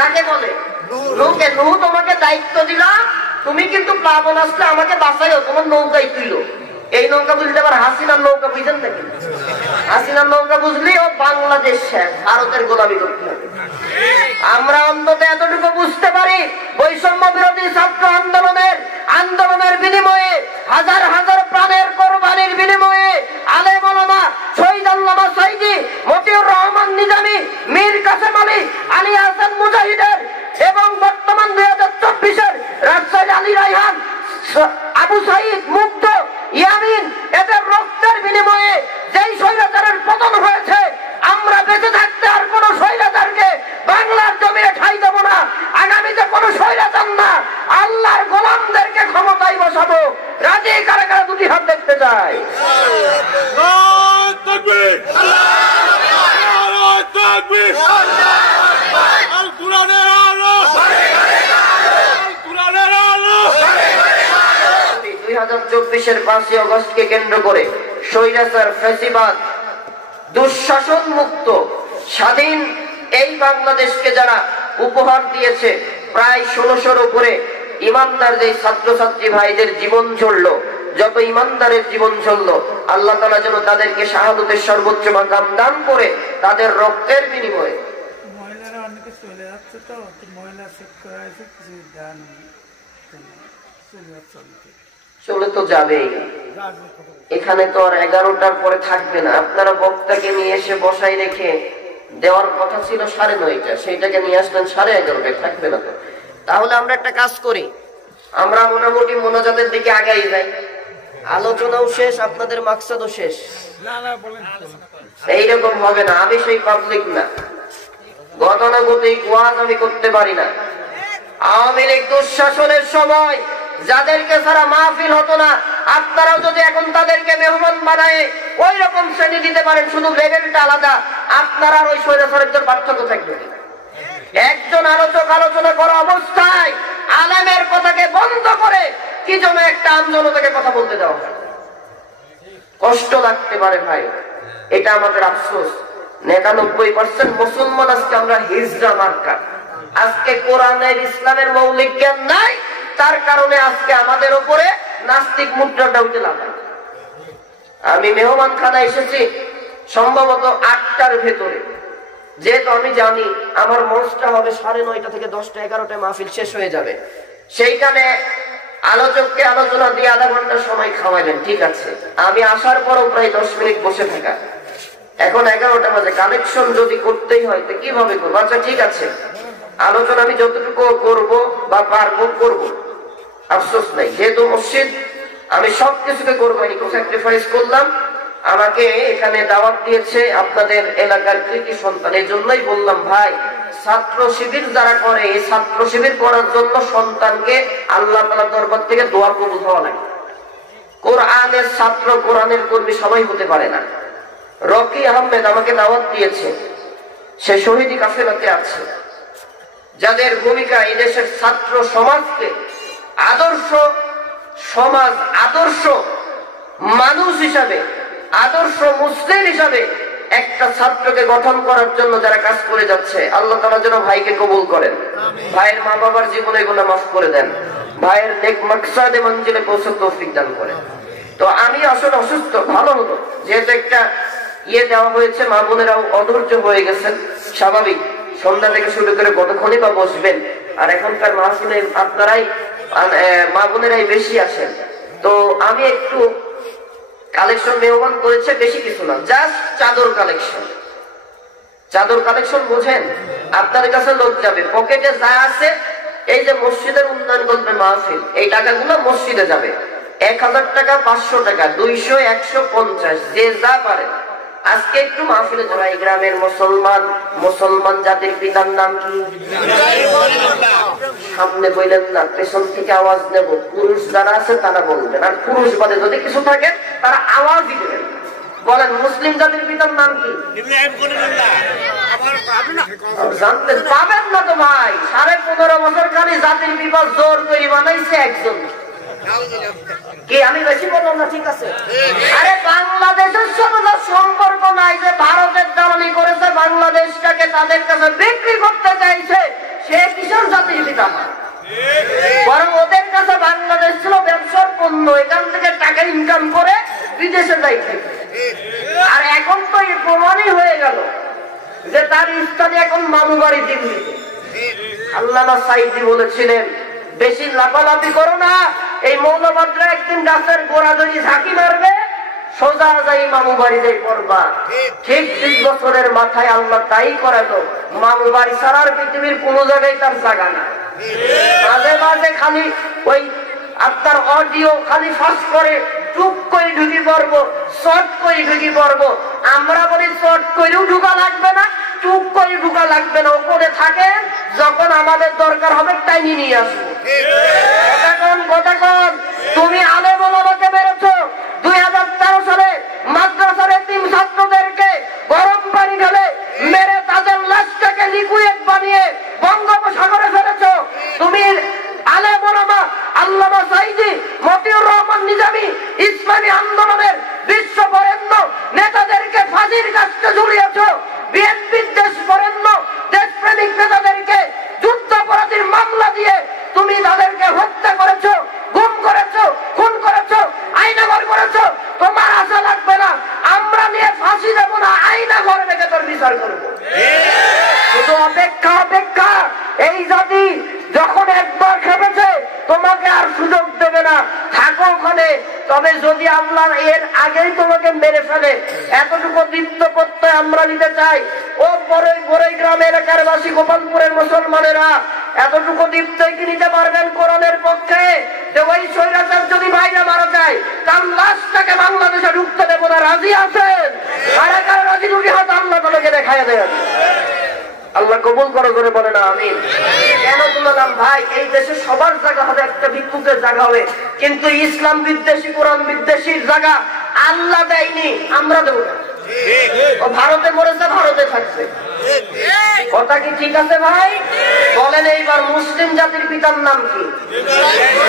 কাকে বলে? নৌকে। নূহ তোমাকে দায়িত্ব দিলা, তুমি কিন্তু প্লাবন আসলে আমাকে বাঁচাইও, তোমার নৌকাই তুইল। এই নৌকা বুঝলে আবার হাসিনার নৌকা বুঝেন নাকি? হাসিনার নৌকা বুঝলি ও বাংলাদেশ শেষ, ভারতের গোলামি করতে হবে। আমরা অন্তত এতটুকু বুঝতে পারি, বৈষম্য বিরোধী ছাত্র আন্দোলনের বিনিময়ে, হাজার হাজার প্রাণের কোরবানির বিনিময়ে আলেম ওলামা, শহীদ আল্লামা সাইদি, মতিউর রহমান নিজামী, মীর কাসেম আলী, আলী হাসান মুজাহিদের এবং বর্তমান 2024-এর রাজশাহী আলী রায়হান, আবু সাইদ, মুগ্ধ, ইয়ামিন, এদের রক্তের বিনিময়ে যেই স্বৈরাচারের পতন হয়েছে, আমরা বেঁচে থাকতে আর কোন স্বৈরাচারকে বাংলার জমিনে ঠাঁই দেব না। আগামীতে কোন স্বৈরাচার না, আল্লাহর গোলামদেরকে ক্ষমতায় বসাবো। রাজি কারা কারা দুটি হাত দেখতে চায়? চব্বিশের 5ই অগস্টকে কেন্দ্র করে স্বৈরাচার, ফ্যাসিবাদ, দুঃশাসন মুক্ত স্বাধীন এই বাংলাদেশকে যারা উপহার দিয়েছে, প্রায় 1600-র উপরে ইমানদার যে ছাত্রছাত্রী ভাইদের জীবন চললো, যত ইমানদারের জীবন চললো, আল্লাহ তাআলা যেন তাদেরকে শাহাদাতের সর্বোচ্চ মাকাম দান করে তাদের রক্তের বিনিময়ে। মহিলারা অনেকে চলে যাচ্ছে, তো মহিলা সেট করা হয়েছে, কিছু দান চলে তো যাবেই। এখানে তো আর 11টার পরে থাকবে না। আপনারা বক্তাকে নিয়ে এসে বসাই রেখে দেওয়ার কথা ছিল 9:30, সেইটাকে নিয়ে আসলেন 11:30, থাকবে না তো। তাহলে আমরা একটা কাজ করি, আমরা মোটামুটি মোনাজাতের দিকে আগাই যাই। আলোচনাও শেষ, আপনাদের মাকসাদও শেষ। এইরকম হবে না, আমি সেই পাবলিক না, গতানুগতিক ওয়াজ আমি করতে পারি না। আওয়ামী লীগ দুঃশাসনের সময় যাদেরকে ছাড়া মাহফিল হতো না, আপনারাও যদি এখন তাদেরকে মেহমান বানায় ওই রকম শ্রেণী দিতে পারেন, শুধু লেভেলটা আলাদা, আপনারা ওই স্বৈরাচারের পার্থক্য থাকবে। একজন আলোচক আলোচনা করা অবস্থায় আলেমের কথাকে বন্ধ করে কি জন্য একটা আন্দোলনকে কথা বলতে দেওয়া হয়? কষ্ট লাগতে পারে ভাই, এটা আমাদের আফসোস। 99% মুসলমান আজকে আমরা হিজড়া মার্কা। আজকে কোরআনের ইসলামের মৌলিক জ্ঞান নাই, তার কারণে আজকে আমাদের উপরে নাস্তিক মুদ্রাটা উঠে লাগায়। আমি মেহমান খানা এসেছি সম্ভবত 8টার ভেতরে, যেহেতু আমি জানি আমার মঞ্চটা হবে 9:30 থেকে 10টা 11টায় মাহফিল শেষ হয়ে যাবে, সেইখানে আলোচককে আলোচনা দিয়ে আধা ঘন্টা সময় খাওয়াইলেন, ঠিক আছে। আমি আসার পরও প্রায় 10 মিনিট বসে থাকা, এখন 11টা বাজে, কালেকশন যদি করতেই হয় তো কিভাবে করবো? আচ্ছা ঠিক আছে, আলোচনা আমি যতটুকু করব বা পারবো করব, আফসোস নাই। যেহেতু মসজিদ, আমি সবকিছুকে কোরবানি করে স্যাক্রিফাইস করলাম। আমাকে এখানে দাওয়াত দিয়েছে আপনাদের এলাকার কৃতি সন্তান, এই জন্যই বললাম ভাই, ছাত্র শিবির যারা করে, এই ছাত্র শিবির করার জন্য সন্তানকে আল্লাহ তাআলার দরবার থেকে দোয়া কবুল হওয়া লাগে। কোরআনের ছাত্র, কোরআনের কর্মী সবাই হতে পারে না। রকি আহমেদ আমাকে দাওয়াত দিয়েছে, সে শহীদি কাফেলাতে আছে, যাদের ভূমিকা এই দেশের ছাত্র সমাজকে আদর্শ সমাজ, আদর্শ মানুষ হিসাবে, আদর্শ মুসলিম হিসাবে একটা ছাত্রকে গঠন করার জন্য যারা কাজ করে যাচ্ছে, আল্লাহ তাআলা যেন ভাইকে কবুল করেন, ভাইয়ের মা বাবার জীবনে গুনাহ মাফ করে দেন, ভাইয়ের নেক মাকসাদে মঞ্জিলে পৌঁছার তৌফিক দান করেন। তো আমি আসলে অসুস্থ, ভালো হলো যেহেতু একটা দেওয়া হয়েছে, মা বোনেরাও অধৈর্য হয়ে গেছেন, স্বাভাবিক। সন্ধ্যা থেকে শুরু করে কতক্ষণই বা বসবেন, আর এখনকার মাহফিলে আপনারাই মা বোনেরাই বেশি আসেন। তো আমি একটু কালেকশন মেহমান করেছে, বেশি কিছু না, জাস্ট চাদর কালেকশন। চাদর কালেকশন বোঝেন? আপনাদের কাছে লোক যাবে, পকেটে যা আছে, এই যে মসজিদের উন্নয়ন করবে মাহফিল, এই টাকাগুলো মসজিদে যাবে। 1000 টাকা, 500 টাকা, 200, 150, যে যা পারে। আজকে একটু মাহফিলে যারা এই গ্রামের মুসলমান জাতির পিতার নাম কি? সামনে বললেন না, পেছন থেকে আওয়াজ নেব। পুরুষ যারা আছে তারা বলবেন, আর পুরুষ বাদে যদি কিছু থাকে তারা আওয়াজই দেবেন। বলেন, মুসলিম জাতির পিতার নাম কি? জানতে পাবেন না তো ভাই, 15.5 বছর খালি জাতির পিতা জোর করে বানাইছে একজন। কি আমি বেশি বললাম না? ঠিক আছে। আরে বাংলাদেশের সাথে সম্পর্ক নাই, যে ভারতের দালালি করেছে, বাংলাদেশটাকে তাদের কাছে বিক্রি করতে চাইছে, সে মামু বাড়ি দিল্লিতে। আল্লামা সাইদি বলেছিলেন, বেশি লাফালাফি করো না, এই মৌলবাদরা একদিন গাছের গোড়া ধরে ঝাঁকি মারবে, সোজা যাই মামু বাড়ি যাই পড়বা। ঠিক 20 বছরের মাথায় আল্লাহ তাই করালো। মামু বাড়ি ছাড়ার পৃথিবীর কোন জায়গায় তার জায়গা না। মাঝে মাঝে খালি ওই আপনার অডিও খালি ফাঁস করে টুক করে ঢুকি পড়বো, শর্ট করে ঢুকি পড়বো। আমরা বলি শর্ট করেও ঢুকা লাগবে না, টুক করে ঢুকা লাগবে না, ওপরে থাকে, যখন আমাদের দরকার হবে টাইনি নিয়ে আসবো। কতক্ষণ তুমি আলেম ওলামাকে মেরেছো। 2013 সালে মাদ্রাসার এতিম ছাত্রদেরকে গরম পানি ঢেলে মেরে তাদের লাশটাকে লিকুইড বানিয়ে বঙ্গোপসাগরে ফেলেছো। তুমি আলেম ওলামা আল্লামা সাইদি, মতিউর রহমান নিজামী, ইসলামী আন্দোলনের বিশ্ব বরেণ্য নেতাদেরকে ফাঁসির কাছে ঝুলিয়েছো। বিএনপির দেশ বরেণ্য দেশপ্রেমিক নেতাদেরকে যুদ্ধাপরাধীর মামলা দিয়ে তুমি তাদেরকে হত্যা করেছো, গুম করেছো, খুন করেছো, আইনাঘর করেছো। তোমার আশা লাগবে না, আমরা নিয়ে ফাঁসি দেবো না, আইনাঘরে রেখে তোর বিচার করবো। শুধু অপেক্ষা অপেক্ষা। এই জাতি যখন একবার খেপেছে তোমাকে আর সুযোগ দেবে না, থাকো ওখানে। তবে যদি আল্লাহ এর আগেই তোমাকে মেরে ফেলে, এতটুকু দীপ্ত প্রত্যয় আমরা নিতে চাই। ও বড়ই গ্রাম এলাকার বাসী, গোপালপুরের মুসলমানেরা, এতটুকু দীপ্তই কি নিতে পারবেন কোরআনের পক্ষে যে ওই স্বৈরাচার যদি বাইরে মারা যায় তার লাশটাকে বাংলাদেশে ঢুকতে দেবো না? রাজি আছেন? কারা কারা রাজি? দুটি হাত আল্লাহ তোমাকে দেখায় দেন। আল্লাহ কবুল করো করে বলে না আমিন। কেন তুললাম ভাই? এই দেশে সবার জায়গা হবে, একটা ভিক্ষুকের জায়গা হবে, কিন্তু ইসলাম বিদ্বেষী কোরআন বিদ্বেষীর জায়গা আল্লাহ দেয়নি, আমরা দেবো না। ও ভারতে মরেছে, ভারতে থাকছে। কথা কি ঠিক আছে ভাই? বলেন এইবার মুসলিম জাতির পিতার নাম কি?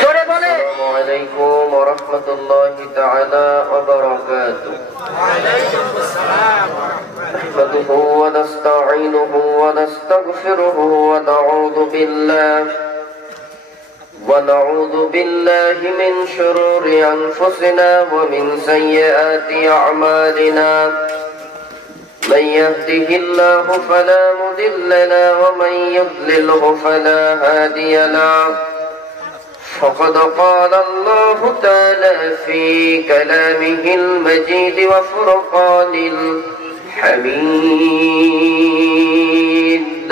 জোরে বলে। আসসালামু আলাইকুম ওয়া রাহমাতুল্লাহি তাআলা ওয়া বারাকাতুহু। ওয়া আলাইকুম আসসালাম ওয়া রাহমাতুল্লাহি ওয়া নাস্তাঈনুহু ওয়া নাস্তাগফিরুহু ওয়া নাউযু বিল্লাহি মিন শুরুরি আনফুসিনা ওয়া মিন সাইয়্যাতি আ'মালিনা। من يهده الله فلا مضل له ومن يضلله فلا هادي له. فقد قال الله تعالى في كلامه المجيد وفرقان الحميد.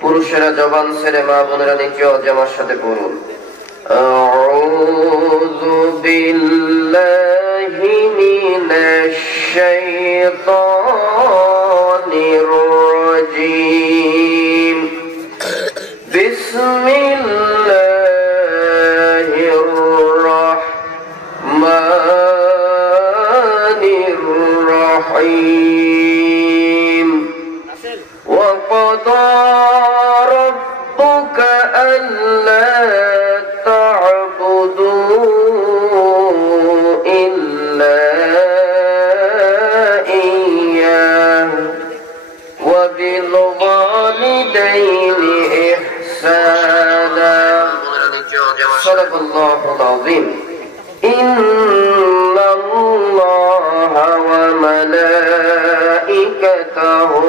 পুরুষেরা জবান ছেড়ে মা বোনেরা নিচে আমার সাথে পড়ুন। আউযু বিল্লাহি মিনাশ শাইতানির রাজীম। বিসমিল্লাহির রাহমানির রাহিম। ওয়া ক্বাদা রাব্বুকা আল্লা Sadaqallahul azim. Inna Allaha wa malaikatahu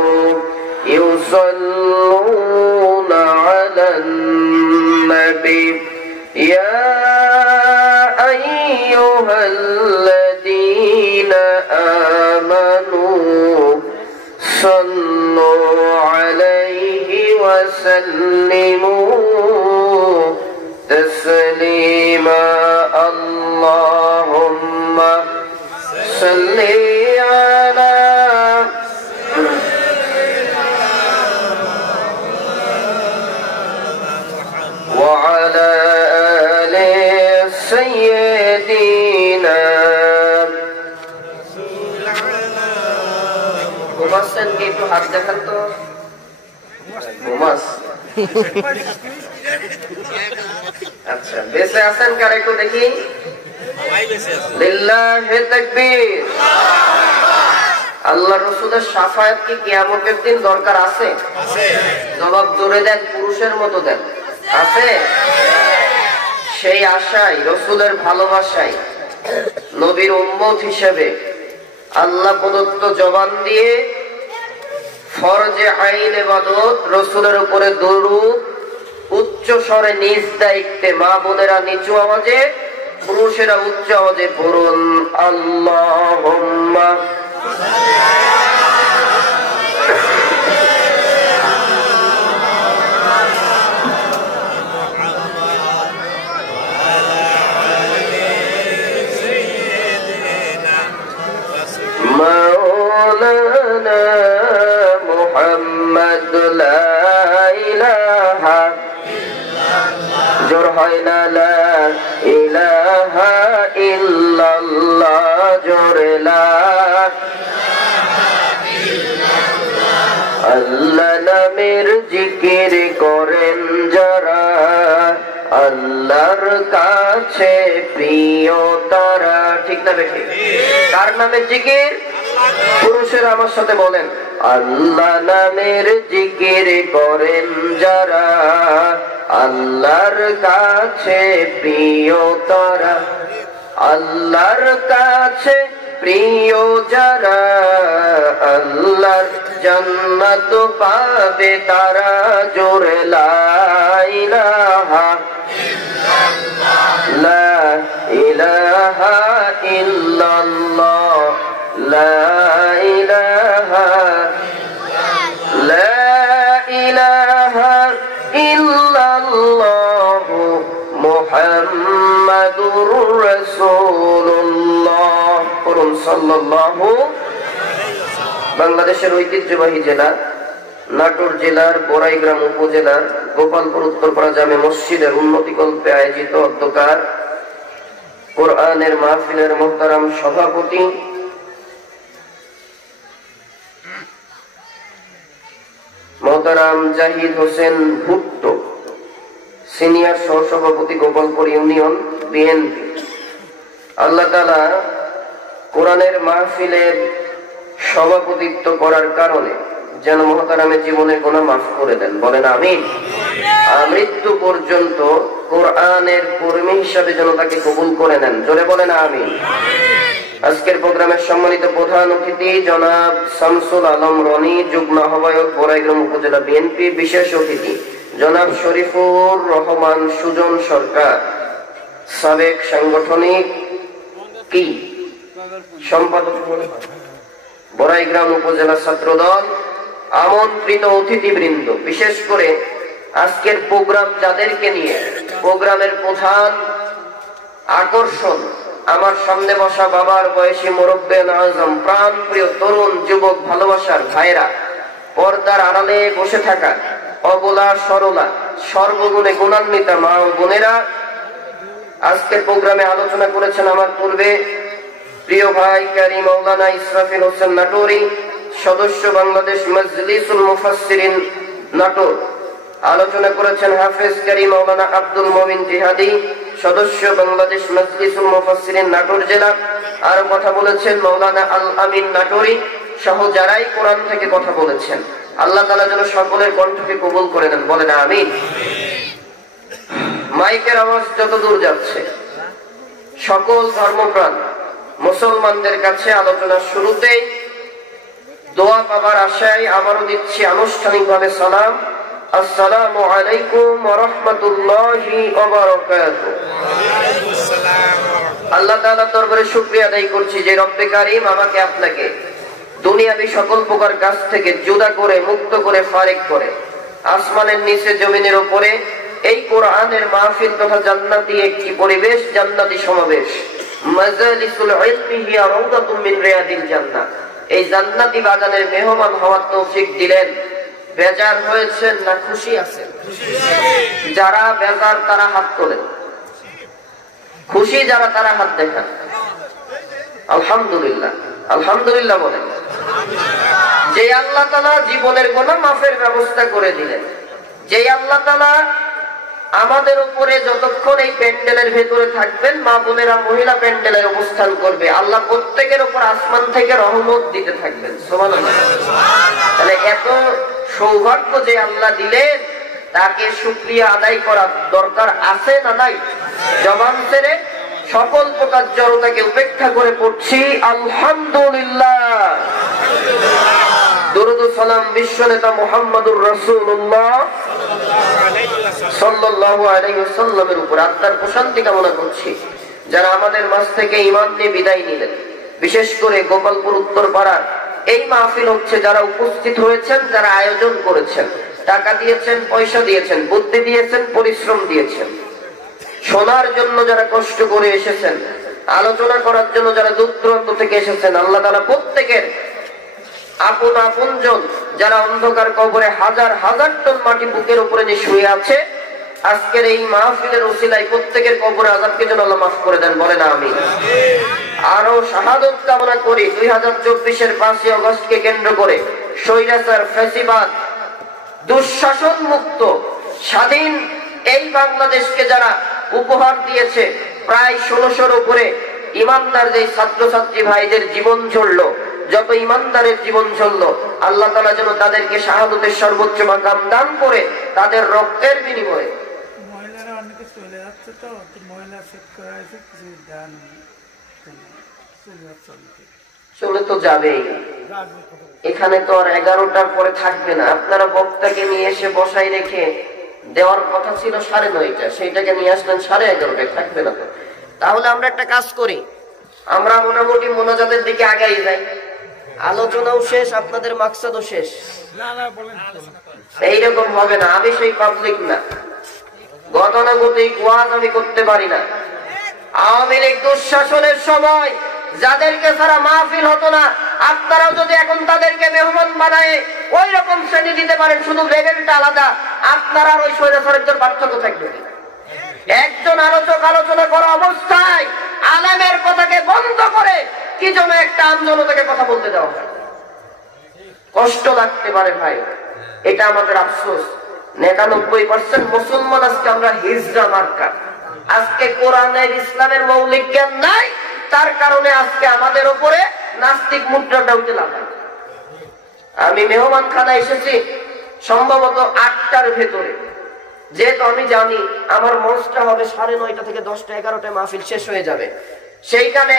yusalluna 'alan nabi. Ya ayyuhalladhina amanu sallu 'alaihi wa sallimu تسليما. اللهم صل على وعلى آل سيدنا. ঘুমাচ্ছেন কি? একটু হাত দেখান তো। ঘুমাস? আচ্ছা, বেঁচে আছেন কার একটু দেখি? লিল্লাহি তাকবীর। আল্লাহ রাসূলের শাফায়াত কি কিয়ামতের দিন দরকার আছে? জবাব জোরে দেন, পুরুষের মতো দেন। আছে? সেই আশায়, রাসূলের ভালোবাসায়, নবীর উম্মত হিসেবে আল্লাহ প্রদত্ত জবান দিয়ে ফরজে আইন ইবাদত, রাসূলের উপরে দরুদ উচ্চ স্বরে নিজ দায়িত্বে, মা বোনেরা নিচু আওয়াজে, পুরুষেরা উচ্চ আওয়াজে পড়ুন আল্লাহুম্মা মাওলানা মুহাম্মদ লা ইলাহা জোর হয় না লা ইলাহা ইল্লাল্লাহ, জোরে লা আল্লাহ নামের জিকির করেন যারা, আল্লাহর কাছে প্রিয় তারা। ঠিক না বেশি? কার নামের জিকির? পুরুষেরা আমার সাথে বলেন, আল্লাহ নামের জিকির করেন যারা, আল্লাহর কাছে প্রিয় তারা, আল্লাহর কাছে প্রিয় যারা, আল্লাহর জান্নাত পাবে তারা, জোরে লা ইলাহা লা ইলাহা ইল্লাল্লাহ, লা ইলাহা লা ইলাহা ইল্লাল্লাহ মুহাম্মাদুর রাসূলুল্লাহ, পড়ুন সাল্লাল্লাহু। বাংলাদেশের ঐতিহ্যবাহী জেলা নাটোর জেলার বড়াইগ্রাম উপজেলার গোপালপুর উত্তরপাড়া জামে মসজিদের উন্নতিকল্পে আয়োজিত অধ্যকার কোরআনের মাহফিলের মুহতারাম সভাপতি মোহতারাম জাহিদ হোসেন ভুট্টো, সিনিয়র সহসভাপতি গোপালপুর ইউনিয়ন বিএনপি। আল্লাহ তাআলা কোরআনের মাহফিলের সভাপতিত্ব করার কারণে যেন মোহতারামের জীবনের গুনাহ মাফ করে দেন, বলেন আমিন। মৃত্যু পর্যন্ত কোরআনের কর্মী হিসাবে যেন তাকে কবুল করে নেন, জোরে বলেন আমিন। আজকের প্রোগ্রামের সম্মানিত প্রধান অতিথি জনাব শামসুল আলম রনি, যুগ্ম আহ্বায়ক বড়াইগ্রাম উপজেলা বিএনপি। বিশেষ অতিথি জনাব শরীফুর রহমান সুজন সরকার, সাবেক সাংগঠনিক কি সম্পাদক বড়াইগ্রাম উপজেলা ছাত্রদল। আমন্ত্রিত অতিথিবৃন্দ, বিশেষ করে আজকের প্রোগ্রাম যাদেরকে নিয়ে, প্রোগ্রামের প্রধান আকর্ষণ আমার সামনে বসা বাবার বয়সী মুরব্বিয়ান আজম, প্রাণ প্রিয় তরুণ যুবক ভালোবাসার ভাইরা, পর্দার আড়ালে বসে থাকা অবলা সরলা সর্বগুণে গুণান্বিতা মা ও বোনেরা। আজকের প্রোগ্রামে আলোচনা করেছেন আমার পূর্বে প্রিয় ভাই কারি মাওলানা ইসরাফিল হোসেন নাটোরি, সদস্য বাংলাদেশ মাজলিসুল মুফাসসিরিন নাটোর। আলোচনা করেছেন হাফেজ কারি মাওলানা আব্দুল মুমিন জিহাদি, সদস্য বাংলাদেশ মাজলিসুল মুফাসসিরিন নাটোর জেলা। আর কথা বলেছেন মাওলানা আল আমিন নাটোরি সহ যারাই কোরআন থেকে কথা বলেছেন। আল্লাহ তাআলা যেন সকলের কণ্ঠকে কবুল করে নেন, বলেন আমিন। মাইকের আওয়াজ যত দূর যাচ্ছে, সকল ধর্মপ্রাণ মুসলমানদের কাছে আলোচনার শুরুতেই দোয়া পাবার আশায় আবারও দিচ্ছি আনুষ্ঠানিকভাবে সালাম। আসসালামু আলাইকুম ওয়া রাহমাতুল্লাহি ওয়া বারাকাতুহু। আল্লাহ তাআলার দরবারে শুকরিয়া আদায় করছি যে রব্বে কারীম আমাকে আপনাকে দুনিয়াবি সকল প্রকার কাজ থেকে জুদা করে, মুক্ত করে, ফারিক করে আসমানের নিচে জমিনের উপরে এই কোরআনের মাহফিল তথা জান্নাতি একটি পরিবেশ, জান্নাতি সমাবেশ, মাজালিসুল ইলমি হিয়া রাউদাতুম মিন রিয়াদিল জান্নাহ, এই জান্নাতি বাগানের মেহমান হওয়ার তৌফিক দিলেন। বেজার হয়েছেন না খুশি আছেন? যারা বেজার তারা হাত তোলেন, খুশি যারা তারা হাত দেখান। আলহামদুলিল্লাহ, আলহামদুলিল্লাহ বলেন। যে আল্লাহ তাআলা জীবনের গুনাহ মাফের ব্যবস্থা করে দিলেন, যে আল্লাহ তাআলা আমাদের উপরে যতক্ষণ এই প্যান্ডেলের ভেতরে থাকবেন, মা বোনেরা মহিলা প্যান্ডেলের অবস্থান করবে, আল্লাহ প্রত্যেকের উপর আসমান থেকে রহমত দিতে থাকবেন। সুবহানাল্লাহ। তাহলে এত সৌভাগ্য যে আল্লাহ দিলেন, তাকে শুকরিয়া আদায় করা দরকার আছে না নাই? জবান ছেড়ে সকল প্রকার জড়তাকে উপেক্ষা করে পড়ছি আলহামদুলিল্লাহ। দরুদ ও সালাম বিশ্ব নেতা মুহাম্মদুর রাসূলুল্লাহ সাল্লাল্লাহু আলাইহি ওয়াসাল্লামের উপর আত্মার প্রশান্তি কামনা করছি। যারা আমাদের মাঝ থেকে ঈমান নিয়ে বিদায় নিলেন, বিশেষ করে গোপালপুর উত্তরপাড়ার এই মাহফিল হচ্ছে যারা উপস্থিত হয়েছেন, যারা আয়োজন করেছেন, টাকা দিয়েছেন, পয়সা দিয়েছেন, বুদ্ধি দিয়েছেন, পরিশ্রম দিয়েছেন, শোনার জন্য যারা কষ্ট করে এসেছেন, আলোচনা করার জন্য যারা দূর দূরান্ত থেকে এসেছেন, আল্লাহ তাআলা প্রত্যেকের আপন আপনজন যারা অন্ধকার কবরে হাজার হাজার টন মাটি বুকের উপরে নিয়ে শুয়ে আছে, আজকের এই মাহফিলের ওসিলায় প্রত্যেকের কবরে আযাবকে যেন আল্লাহ মাফ করে দেন, বলেন আমিন। আরো শাহাদত কামনা করি 2024-এর 5ই আগস্টকে কেন্দ্র করে স্বৈরাচার, ফ্যাসিবাদ, দুঃশাসন মুক্ত স্বাধীন এই বাংলাদেশকে যারা উপহার দিয়েছে, প্রায় 1600-র উপরে ইমানদার যে ছাত্রছাত্রী ভাইদের জীবন ঝরলো, যত ইমানদারের জীবন চললো, আল্লাহ তাআলা যেন তাদেরকে শাহাদতের সর্বোচ্চ মাকাম দান করে তাদের রক্তের বিনিময়ে। মহিলারা অনেকে চলে যাচ্ছে তো মহিলা সেট করা হয়েছে, কিছু দান চলে তো যাবেই, এখানে তো আর 11টার পরে থাকবে না। আপনারা বক্তাকে নিয়ে এসে বসাই রেখে দেওয়ার কথা ছিল 9:30, সেইটাকে নিয়ে আসলেন 11:30, থাকবে না তো। তাহলে আমরা একটা কাজ করি, আমরা মোটামুটি মোনাজাতের দিকে আগাই যাই, আলোচনাও শেষ, আপনাদের মাকসাদও শেষ। এইরকম হবে না, আমি সেই পাবলিক না, গতানুগতিক ওয়াজ আমি করতে পারি না। আওয়ামী লীগ দুঃশাসনের সময় যাদেরকে ছাড়া মাহফিল হতো না, আপনারাও যদি এখন তাদেরকে মেহমান বানায় ওই রকম শ্রেণী দিতে পারেন, শুধু লেভেলটা আলাদা, আপনারা আর ওই স্বৈরাচারের পার্থক্য থাকবে। একজন আলোচক আলোচনা করা অবস্থায় আলেমের কথাকে বন্ধ করে কি জন্য একটা আমজনতাকে কথা বলতে দেওয়া হয়? কষ্ট লাগতে পারে ভাই, এটা আমাদের আফসোস। 99% মুসলমান আজকে আমরা হিজড়া মার্কা। আজকে কোরআনের ইসলামের মৌলিক জ্ঞান নাই, তার কারণে আজকে আমাদের উপরে নাস্তিক মুদ্রাটা উঠে লাগায়। আমি মেহমান খানা এসেছি সম্ভবত 8টার ভেতরে, যেহেতু আমি জানি আমার মঞ্চটা হবে 9:30 থেকে 10টা 11টায় মাহফিল শেষ হয়ে যাবে, সেইখানে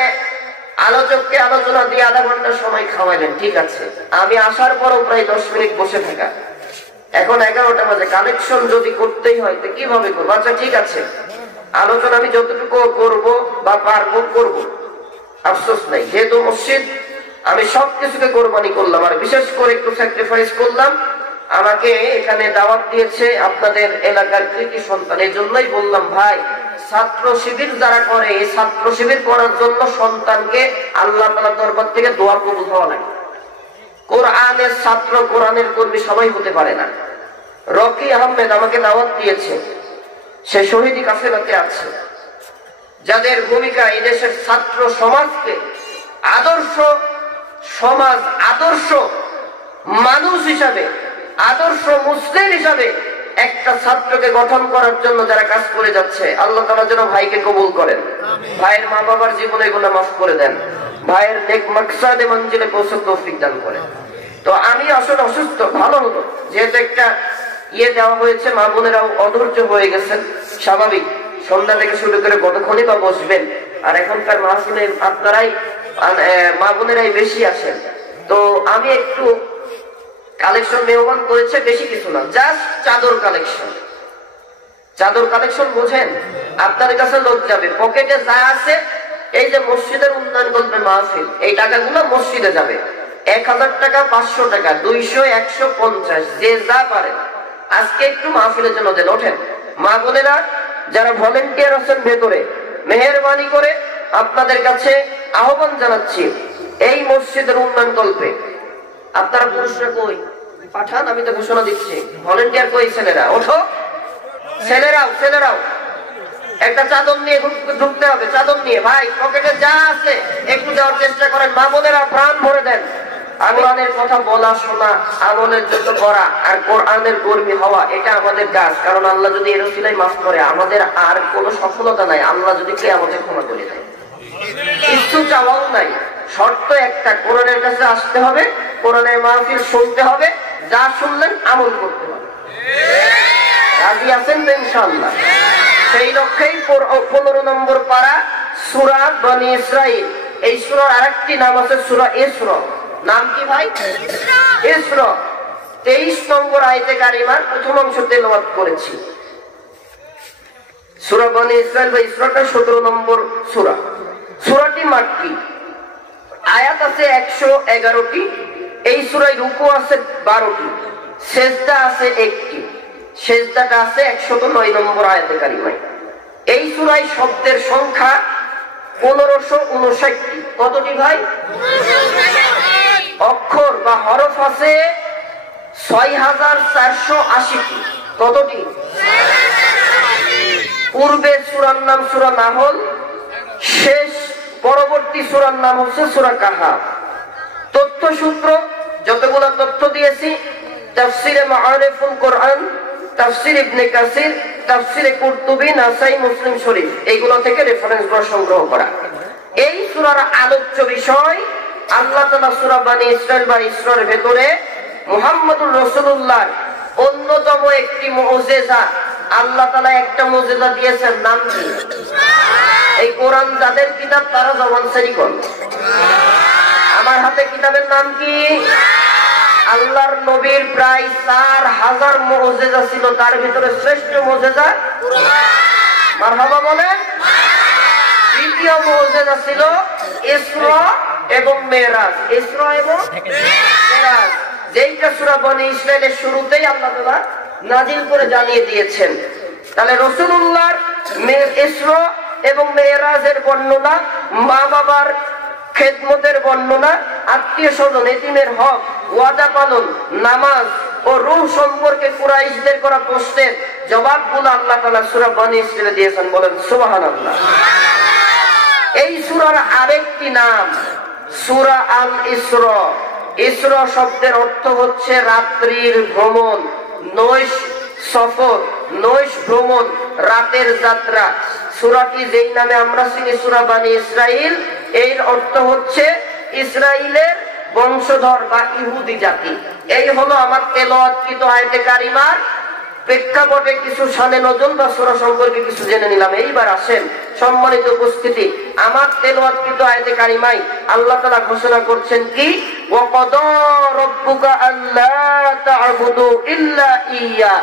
আলোচককে আলোচনা দিয়ে আধা ঘন্টা সময় খাওয়াইলেন, ঠিক আছে। আমি আসার পরও প্রায় 10 মিনিট বসে থাকা, এখন 11টা বাজে, কালেকশন যদি করতেই হয় তো কিভাবে করবো? আচ্ছা ঠিক আছে, আলোচনা আমি যতটুকু করব বা পারবো করব, আফসোস নাই। যেহেতু মসজিদ, আমি সবকিছুকে কোরবানি করলাম, আর বিশেষ করে একটু স্যাক্রিফাইস করলাম। আমাকে এখানে দাওয়াত দিয়েছে আপনাদের এলাকার কৃতি সন্তান, এই জন্যই বললাম ভাই, ছাত্র শিবির যারা করে, এই ছাত্র শিবির করার জন্য সন্তানকে আল্লাহ তাআলার দরবার থেকে দোয়া কবুল হওয়া লাগে। কোরআনের ছাত্র, কোরআনের কর্মী সবাই হতে পারে না। রকি আহমেদ আমাকে দাওয়াত দিয়েছে, সে শহীদি কাফেলাতে আছে, যাদের ভূমিকা এই দেশের ছাত্র সমাজকে আদর্শ সমাজ, আদর্শ মানুষ হিসাবে, আদর্শ মুসলিম হিসাবে একটা ছাত্রকে গঠন করার জন্য যারা কাজ করে যাচ্ছে, আল্লাহ তাআলা যেন ভাইকে কবুল করেন, ভাইয়ের মা বাবার জীবনে গুনাহ মাফ করে দেন, ভাইয়ের নেক মাকসাদে মঞ্জিলে পৌঁছার তৌফিক দান করেন। তো আমি আসলে অসুস্থ, ভালো হতো যেহেতু একটা দেওয়া হয়েছে, মা বোনেরাও অধৈর্য হয়ে গেছেন, স্বাভাবিক। সন্ধ্যা থেকে শুরু করে কতক্ষণই বা বসবেন, আর এখনকার মাহফিলে আপনারাই মা বোনেরাই বেশি আসেন। তো আমি একটু কালেকশন মেহমান করেছে, বেশি কিছু না, জাস্ট চাদর কালেকশন। চাদর কালেকশন বোঝেন? আপনাদের কাছে লোক যাবে, পকেটে যা আছে, এই যে মসজিদের উন্নয়ন গল্পে মাহফিল, এই টাকাগুলো মসজিদে যাবে। 1000 টাকা, 500 টাকা, 200, 150, যে যা পারে আজকে একটু মাহফিলের জন্য দেন। ওঠেন মা বোনেরা, যারা ভলেন্টিয়ার আছেন ভেতরে, মেহেরবানি করে আপনাদের কাছে আহ্বান জানাচ্ছি, এই মসজিদের উন্নয়ন গল্পে আপনারা পুরুষরা কই পাঠান, আমি তো ঘোষণা দিচ্ছি। ভলেন্টিয়ার কই? ছেলেরা ওঠো, ছেলেরাও একটা চাদর নিয়ে ঢুকতে হবে, চাদর নিয়ে। ভাই পকেটে যা আছে একটু দেওয়ার চেষ্টা করেন, মা বোনেরা প্রাণ ভরে দেন। কোরআনের কথা বলা, শোনা, আমলের যত করা, আর কোরআনের কর্মী হওয়া, এটা আমাদের কাজ। কারণ আল্লাহ যদি এর উসিলায় মাফ করে, আমাদের আর কোনো সফলতা নাই। আল্লাহ যদি কিয়ামতে ক্ষমা করে দেয়, কিছু চাওয়াও নাই, শর্ত একটা, কোরআনের কাছে আসতে হবে, কোরআনের মাহফিল শুনতে হবে, যা শুনলেন আমল করতে হবে। রাজি আছেন তো ইনশাআল্লাহ? সেই লক্ষ্যেই 15 নম্বর পারা সূরা বনী ইসরাঈল, এই সূরার আরেকটি নাম আছে সূরা ইসরা। নাম কি ভাই? ইসরা 23 নম্বর আয়াতে কারিমার প্রথম অংশ তেলাওয়াত করেছি। সূরা বনী ইসরাইল বা ইসরাটা 17 নম্বর সূরা। সূরাটি মাক্কি, আয়াত আছে 111টি। এই সূরায় রুকু আছে 12টি, সিজদা আছে 1টি। সিজদাটা আছে 109 নম্বর আয়াতে কারিমায়। এই সূরায় শব্দের সংখ্যা 1559টি। কতটি ভাই? অক্ষর বা হরফ আছে 6480টি। কতটি? পূর্বের সূরার নাম সূরা নাহল, শেষ পরবর্তী সূরার নাম হচ্ছে সূরা কাহাফ। তথ্যসূত্র যতগুলো তথ্য দিয়েছি, তাফসিরে মাআরিফুল কোরআন, তাফসির ইবনে কাসির, তাফসিরে কুরতুবী, নাসাই, মুসলিম শরীফ, এইগুলো থেকে রেফারেন্সগুলো সংগ্রহ করা। এই সূরার আলোচ্য বিষয় আল্লাহ তাআলা সূরা বনী ইসরাইল বা ইসরার ভেতরে মুহাম্মদুর রাসূলুল্লাহর অন্যতম একটি মুজিজা, আল্লাহ তাআলা একটা মুজিজা দিয়েছেন, নাম কি? এই কোরআন যাদের কিতাব তারা জবান সেরি করে। আমার হাতে কিতাবের নাম কি? আল্লাহর নবীর প্রায় 4000 মুজিজা ছিল, তার ভিতরে শ্রেষ্ঠ মুজিজা কোরআন। মারহাবা বলেন। দ্বিতীয় মুজিজা ছিল ইসরা এবং মেরাজ। ইসরা এবং মেরাজ, যেইটা সূরা বনী ইসরাইলের শুরুতেই আল্লাহ তাআলা নাজিল করে জানিয়ে দিয়েছেন। তাহলে রাসূলুল্লাহর ইসরা এবং মেরাজের বর্ণনা, মা বাবার খেদমতের বর্ণনা, আত্মীয় স্বজন, এতিমের হক, ওয়াদা পালন, নামাজ ও রূহ সম্পর্কে কুরাইশদের করা প্রশ্নের জবাবগুলো আল্লাহ তাআলা সূরা বনী ইসরাইলে দিয়েছেন। বলেন সুবহানাল্লাহ। এই সূরার আরেকটি নাম সূরা আল ইসরা। ইসরা শব্দের অর্থ হচ্ছে রাত্রির ভ্রমণ, নৈশ সফর, নৈশ ভ্রমণ, রাতের যাত্রা। সূরাটি যেই নামে আমরা চিনি সূরা বনী ইসরাইল, এর অর্থ হচ্ছে ইসরাইলের বংশধর বা ইহুদি জাতি। এই হলো আমার তেলাওয়াতকৃত আয়াতে কারিমার প্রেক্ষাপটে কিছু শানে নজুল বা সূরা সম্পর্কে কিছু জেনে নিলাম। এইবার আসেন সম্মানিত উপস্থিতি, আমার তেলাওয়াতকৃত আয়াতে কারিমায় আল্লাহ তাআলা ঘোষণা করছেন কি? ওয়া ক্বাদা রাব্বুকা আল্লা তা'বুদু ইল্লা ইয়্যা।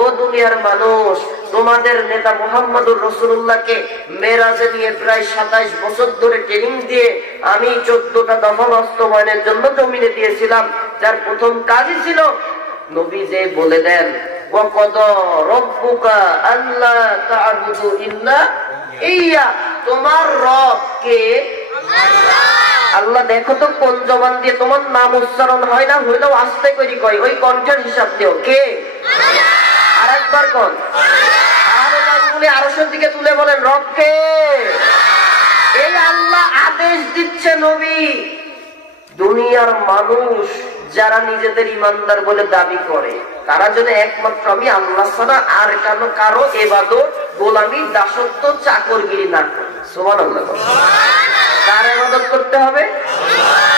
ও দুনিয়ার মানুষ, তোমাদের নেতা মুহাম্মদুর রাসূলুল্লাহকে মেরাজে নিয়ে প্রায় 27 বছর ধরে ট্রেনিং দিয়ে আমি 14টা দফা বাস্তবায়নের জন্য জমিনে দিয়েছিলাম, যার প্রথম কাজই ছিল নবী যে বলে দেন ওয়া ক্বাদা রাব্বুকা আল্লা তা'বুদু ইল্লা ইয়্যা। তোমার রব কে? আল্লাহ। দেখো তো কোন জবান দিয়ে তোমার নাম উচ্চারণ হয় না, হইলেও আস্তে করে কয়, ওই কণ্ঠের হিসাব দিও, কে? আরেকবার কোন? আরশের দিকে তুলে বলেন, রব কে? এই আল্লাহ আদেশ দিচ্ছে নবী। দুনিয়ার মানুষ যারা নিজেদের ইমানদার বলে দাবি করে, তারা যেন একমাত্র আমি আল্লাহ ছাড়া আর কারো ইবাদত, গোলামি, দাসত্ব, চাকরগিরি না করে। সুবহানাল্লাহ। কার ইবাদত করতে হবে?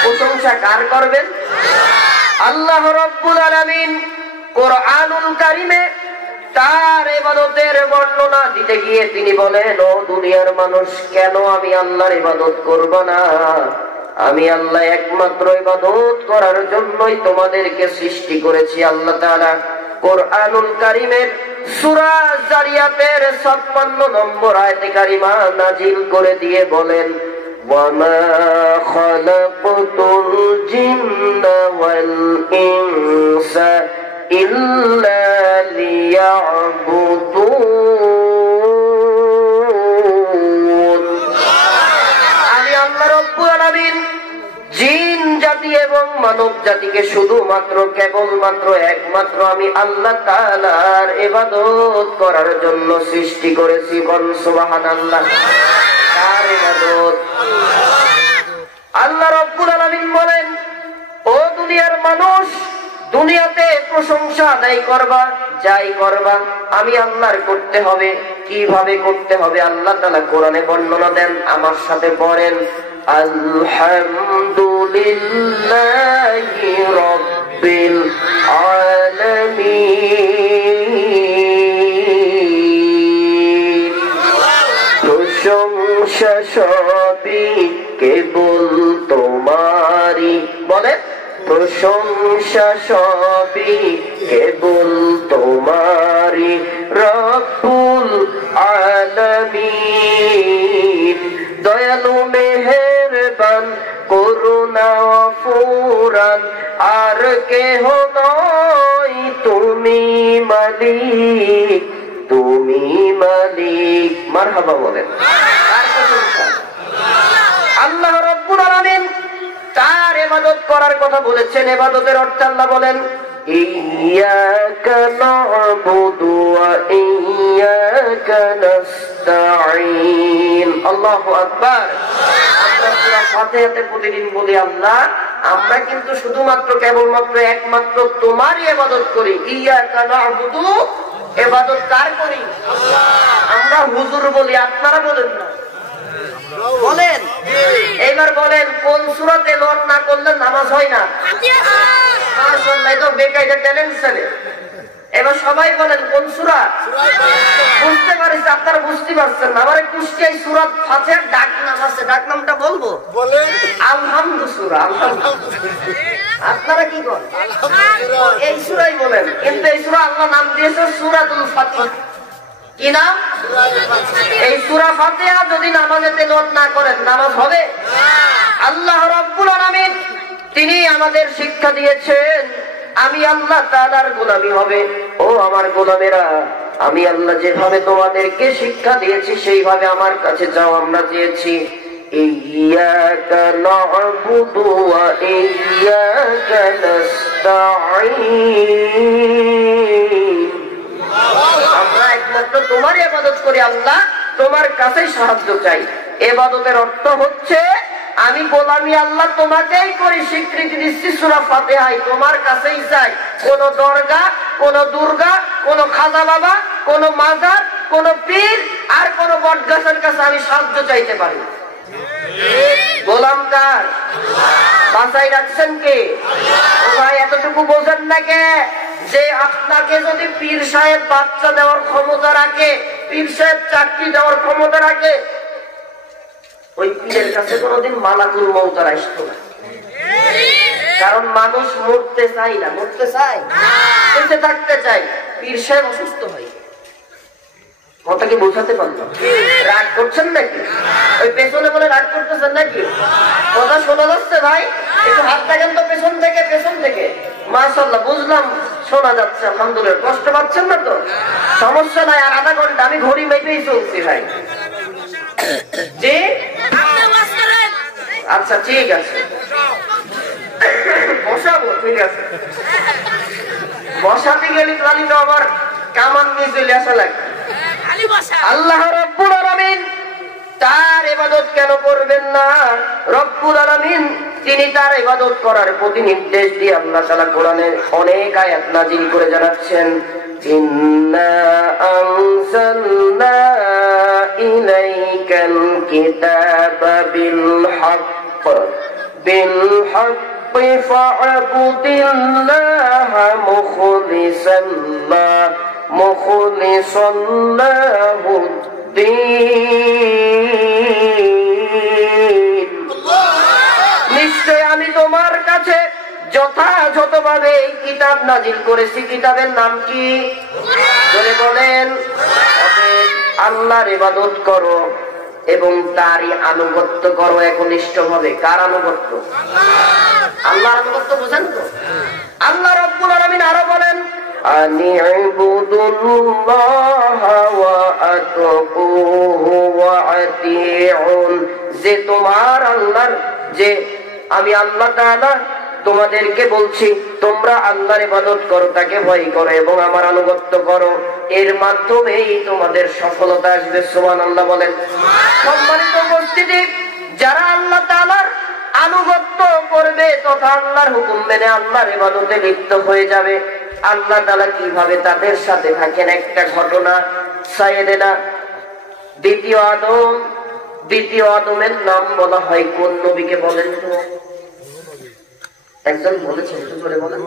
প্রশংসা কার করবেন? আল্লাহ রাব্বুল আলামিন কোরআনুল কারীমে তার ইবাদতের বর্ণনা দিতে গিয়ে তিনি বলেন, ও দুনিয়ার মানুষ, কেন আমি আল্লাহর ইবাদত করব না? আমি আল্লাহ একমাত্র ইবাদত করার জন্যই তোমাদেরকে সৃষ্টি করেছি। আল্লাহ তাআলা কোরআনুল কারীমের সূরা জারিয়াতের 56 নম্বর আয়াতে কারিমা নাজিল করে দিয়ে বলেন, ওয়া মা খালাকতুল জিন্না ওয়াল ইনসা ইল্লা লিয়াবুদুন। আমি আল্লাহ রাব্বুল আলামিন জিন জাতি এবং মানব জাতিকে শুধুমাত্র কেবলমাত্র একমাত্র আমি আল্লাহ তাআলার ইবাদত করার জন্য সৃষ্টি করেছি। বল সুবহানাল্লাহ। কার ইবাদত? আল্লাহ রাব্বুল আলামিন বলেন, ও দুনিয়ার মানুষ, দুনিয়াতে প্রশংসা আদায় করবা, যাই করবা আমি আল্লাহর করতে হবে। কিভাবে করতে হবে আল্লাহ তাআলা কোরআনে বর্ণনা দেন, আমার সাথে পড়েন। আলহামদুলিল্লাহি রাব্বিল আলামিন। প্রশংসা সবই কেবল তোমারই। বলেন, প্রশংসা সবই কেবল তোমারই রব্বুল আলামিন। দয়ালু মেহেরবান করুণা ফুরান আর কেহ নয় তুমি মালিক, তুমি মালিক। মারহাবা বলেন। আল্লাহ রাব্বুল আলামিন তার ইবাদত করার কথা বলেছেন। ইবাদতের অর্থ আল্লাহ বলেন ইয়্যাকা না'বুদু ওয়া ইয়্যাকা নাস্তাঈন। আল্লাহু আকবার। আমরা সূরা ফাতিহাতে প্রতিদিন বলি আল্লাহ আমরা কিন্তু শুধুমাত্র কেবলমাত্র একমাত্র তোমারই ইবাদত করি। ইয়্যাকা না'বুদু, ইবাদত কার করি? আমরা হুজুর বলি, আপনারা বলেন না, বলেন। এইবার বলেন কোন সূরা তেলাওয়াত না করলে নামাজ হয় না? মাশাআল্লাহ, তো বেকায়দা ট্যালেন্ট ছেলে। এবার সবাই বলেন কোন সূরা? বুঝতে পারিস, আপনারা বুঝতে পারছেন না। আমার কুষ্টিয়ায় সূরা ফাতিহার ডাক নাম আছে, ডাক নামটা বলবো? বলেন। আলহামদু সূরা। আপনারা কি বলেন? এই সূরাই বলেন, কিন্তু এই সূরা আল্লাহ নাম দিয়েছে সূরাতুল ফাতিহা। কি নাম? এই সূরা ফাতিহা যদি নামাজে তেলাওয়াত না করেন নামাজ হবে? আল্লাহ রাব্বুল আলামিন তিনি আমাদের শিক্ষা দিয়েছেন আমি আল্লাহ তাআলার গোলামি হবে। ও আমার গোলামেরা, আমি আল্লাহ যেভাবে তোমাদেরকে শিক্ষা দিয়েছি সেইভাবে আমার কাছে যাও। আমরা চেয়েছি ইয়্যাকা না'বুদু ওয়া ইয়্যাকা নাস্তাঈন। আমরা একমাত্র তোমারই ইবাদত করি আল্লাহ, তোমার কাছেই সাহায্য চাই। ইবাদতের অর্থ হচ্ছে আমি গোলামি আল্লাহ তোমাকেই করি, স্বীকৃতি দিচ্ছি সূরা ফাতিহায়, তোমার কাছেই চাই। কোন দরগা, কোন দুর্গা, কোন খাজা বাবা, কোন মাজার, কোন পীর আর কোন বটগাছের কাছে আমি সাহায্য চাইতে পারি। গোলাম কার? বাঁচাই রাখছেন কে? ও ভাই এতটুকু বোঝেন না কে যে আপনাকে যদি পীর সাহেব বাচ্চা দেওয়ার ক্ষমতা রাখে, পীর সাহেব চাকরি দেওয়ার ক্ষমতা রাখে, ওই পীরের কাছে কোনোদিন মালাকুল মউত আসতো না। কারণ মানুষ মরতে চাই না, মরতে চাই, বেঁচে থাকতে চাই। পীর সাহেব অসুস্থ হয়। কথা কি বোঝাতে পারলাম? রাগ করছেন নাকি? ওই পেছনে বলে রাগ করতেছেন নাকি? কথা শোনা যাচ্ছে ভাই? একটু হাত দেখেন তো পেছন থেকে, পেছন থেকে। মাশাআল্লাহ, বুঝলাম শোনা যাচ্ছে, আলহামদুলিল্লাহ। কষ্ট পাচ্ছেন না তো? সমস্যা নাই, আর আধা ঘন্টা আমি ঘড়ি মেপেই চলছি ভাই। জি আচ্ছা ঠিক আছে, বসাবো, ঠিক আছে। বসাতে গেলে তাহলে তো আবার কামান নিয়ে চলে আসা লাগে। আল্লাহ রাব্বুল আলামিন তার ইবাদত কেন করবেন না? রব্বুল আলামিন তিনি তার ইবাদত করার প্রতি নির্দেশ দিয়ে আল্লাহ তাআলা কোরআনে অনেক আয়াত নাযিল করে জানাচ্ছেন ইন্না আনজালনা ইলাইকাল কিতাবা বিল হক ফা'বুদিল্লাহা মুখলিসান লাহুদ্দীন। নিশ্চয় আমি তোমার কাছে যথাযথভাবে এই কিতাব নাজিল করেছি। কিতাবের নাম কি? বলে বলেন। আল্লাহর ইবাদত করো এবং তারই আনুগত্য করো একনিষ্ঠভাবে। কার আনুগত্য? আল্লাহর আনুগত্য। বুঝেন তো? আল্লাহ রাব্বুল আলামিন আরো বলেন আনি'বুদুল্লাহা ওয়া আতিউহু ওয়া আতিউন। যে তোমার আল্লাহর, যে আমি আল্লাহ তাআলা তোমাদেরকে বলছি তোমরা আল্লাহর ইবাদত করো, তাকে ভয় করো এবং আমার আনুগত্য করো। এর মাধ্যমেই তোমাদের সফলতা আসবে। সুবহানাল্লাহ বলেন। সম্মানিত উপস্থিতি, যারা আল্লাহ তাআলার আনুগত্য করবে তথা আল্লাহর হুকুম মেনে আল্লাহর ইবাদতে লিপ্ত হয়ে যাবে, আল্লাহ তাআলা কিভাবে তাদের সাথে থাকেন একটা ঘটনা। সাইয়েদেনা দ্বিতীয় আদমের নাম বলা হয় কোন নবীকে বলেন তো? একজন বলেছেন, একটু জোরে বলেন।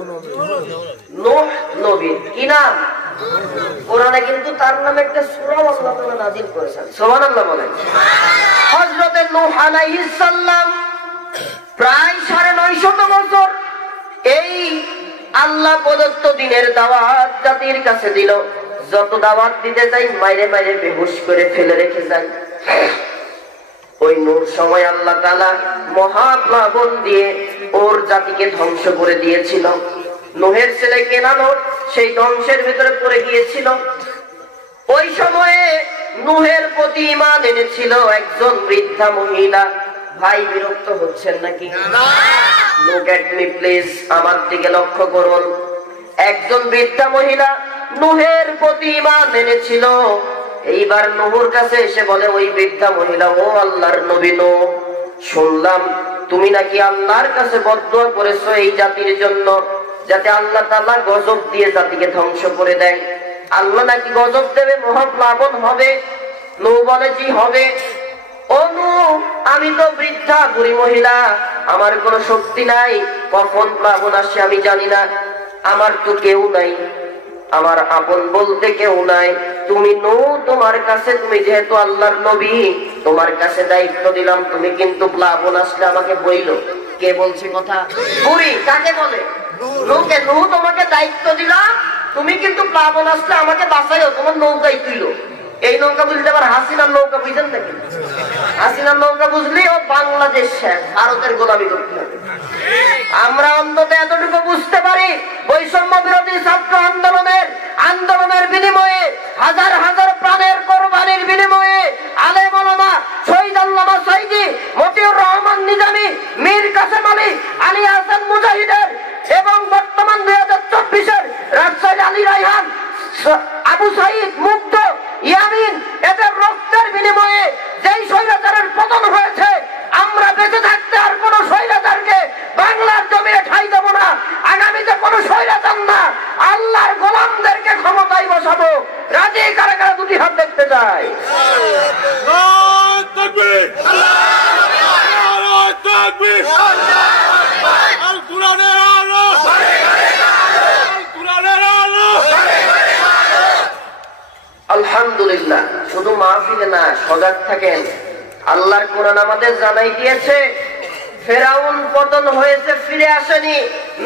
নূহ নবী। কি নাম? কোরআনে কিন্তু তার নামে একটা সূরা আল্লাহ তাআলা নাযিল করেছেন। সুবহানাল্লাহ বলেন। হযরত নূহ আলাইহিস সালাম প্রায় ৯৫০ বছর এই আল্লাহ প্রদত্ত দিনের দাওয়াত জাতির কাছে দিল। যত দাওয়াত দিতে যাই মাইরে মাইরে বেহুশ করে ফেলে রেখে যায়। ওই নূর সময় আল্লাহ তাআলা মহাপ্লাবন দিয়ে ওর জাতিকে ধ্বংস করে দিয়েছিল। নূহের ছেলে কেনানো সেই ধ্বংসের ভিতরে পড়ে গিয়েছিল। ওই সময়ে নূহের প্রতি ঈমান এনেছিল একজন বৃদ্ধা মহিলা। ভাই বিরক্ত হচ্ছেন নাকি? লুক এট মি প্লিজ, আমার দিকে লক্ষ্য করুন। একজন বৃদ্ধা মহিলা নূহের প্রতি ঈমান এনেছিল। এইবার নূহের কাছে এসে বলে ওই বৃদ্ধা মহিলা, ও আল্লাহর নবী নূহ, শুনলাম তুমি নাকি আল্লাহর কাছে বদদুয়া করেছো এই জাতির জন্য, যাতে আল্লাহ তাআলা গজব দিয়ে জাতিকে ধ্বংস করে দেয়। আল্লাহ নাকি গজব দেবে, মহাপ্লাবন হবে। নূহ বলে জি হবে। ও নূহ, আমি তো বৃদ্ধা বুড়ি মহিলা, আমার কোনো শক্তি নাই, কখন প্লাবন আসে আমি জানি না, আমার তো কেউ নাই, আমার আপন বলতে কেউ নাই। তুমি নূহ, তোমার কাছে, তুমি যেহেতু আল্লাহর নবী, তোমার কাছে দায়িত্ব দিলাম, তুমি কিন্তু প্লাবন আসলে আমাকে বইলো। কে বলছে কথা? বুড়ি। কাকে বলে? নূহকে। নূহ, তোমাকে দায়িত্ব দিলাম, তুমি কিন্তু প্লাবন আসলে আমাকে বাঁচাইও, তোমার নৌকাই তুইলো। এই নৌকা বুঝলে আবার হাসিনার নৌকা বুঝেন নাকি? হাসিনার নৌকা বুঝলি ও বাংলাদেশ শেষ, ভারতের গোলামি করতে হবে। আমরা অন্তত এতটুকু বুঝতে পারি, বৈষম্য বিরোধী ছাত্র আন্দোলনের বিনিময়ে, হাজার হাজার প্রাণের কোরবানির বিনিময়ে আলেম ওলামা, শহীদ আল্লামা সাইদি, মতিউর রহমান নিজামী, মীর কাসেম আলী, আলী হাসান মুজাহিদের এবং বর্তমান 2024-এর রাজশাহী আলী রায়হান, আবু সাইদ, মুগ্ধ, ইয়ামিন, এদের রক্তের বিনিময়ে যেই স্বৈরাচারের পতন হয়েছে, আমরা বেঁচে থাকতে আর কোন স্বৈরাচারকে বাংলার জমিনে ঠাঁই দেব না। আগামীতে কোন স্বৈরাচার না, আল্লাহর গোলামদেরকে ক্ষমতায় বসাবো। রাজি কারা কারা? দুটি হাত দেখতে চাই। আলহামদুলিল্লাহ। শুধু মাহফিলে না, সজাগ থাকেন। আল্লাহর কোরআন আমাদের জানাই দিয়েছে, ফেরাউন পতন হয়েছে, ফিরে আসেনি।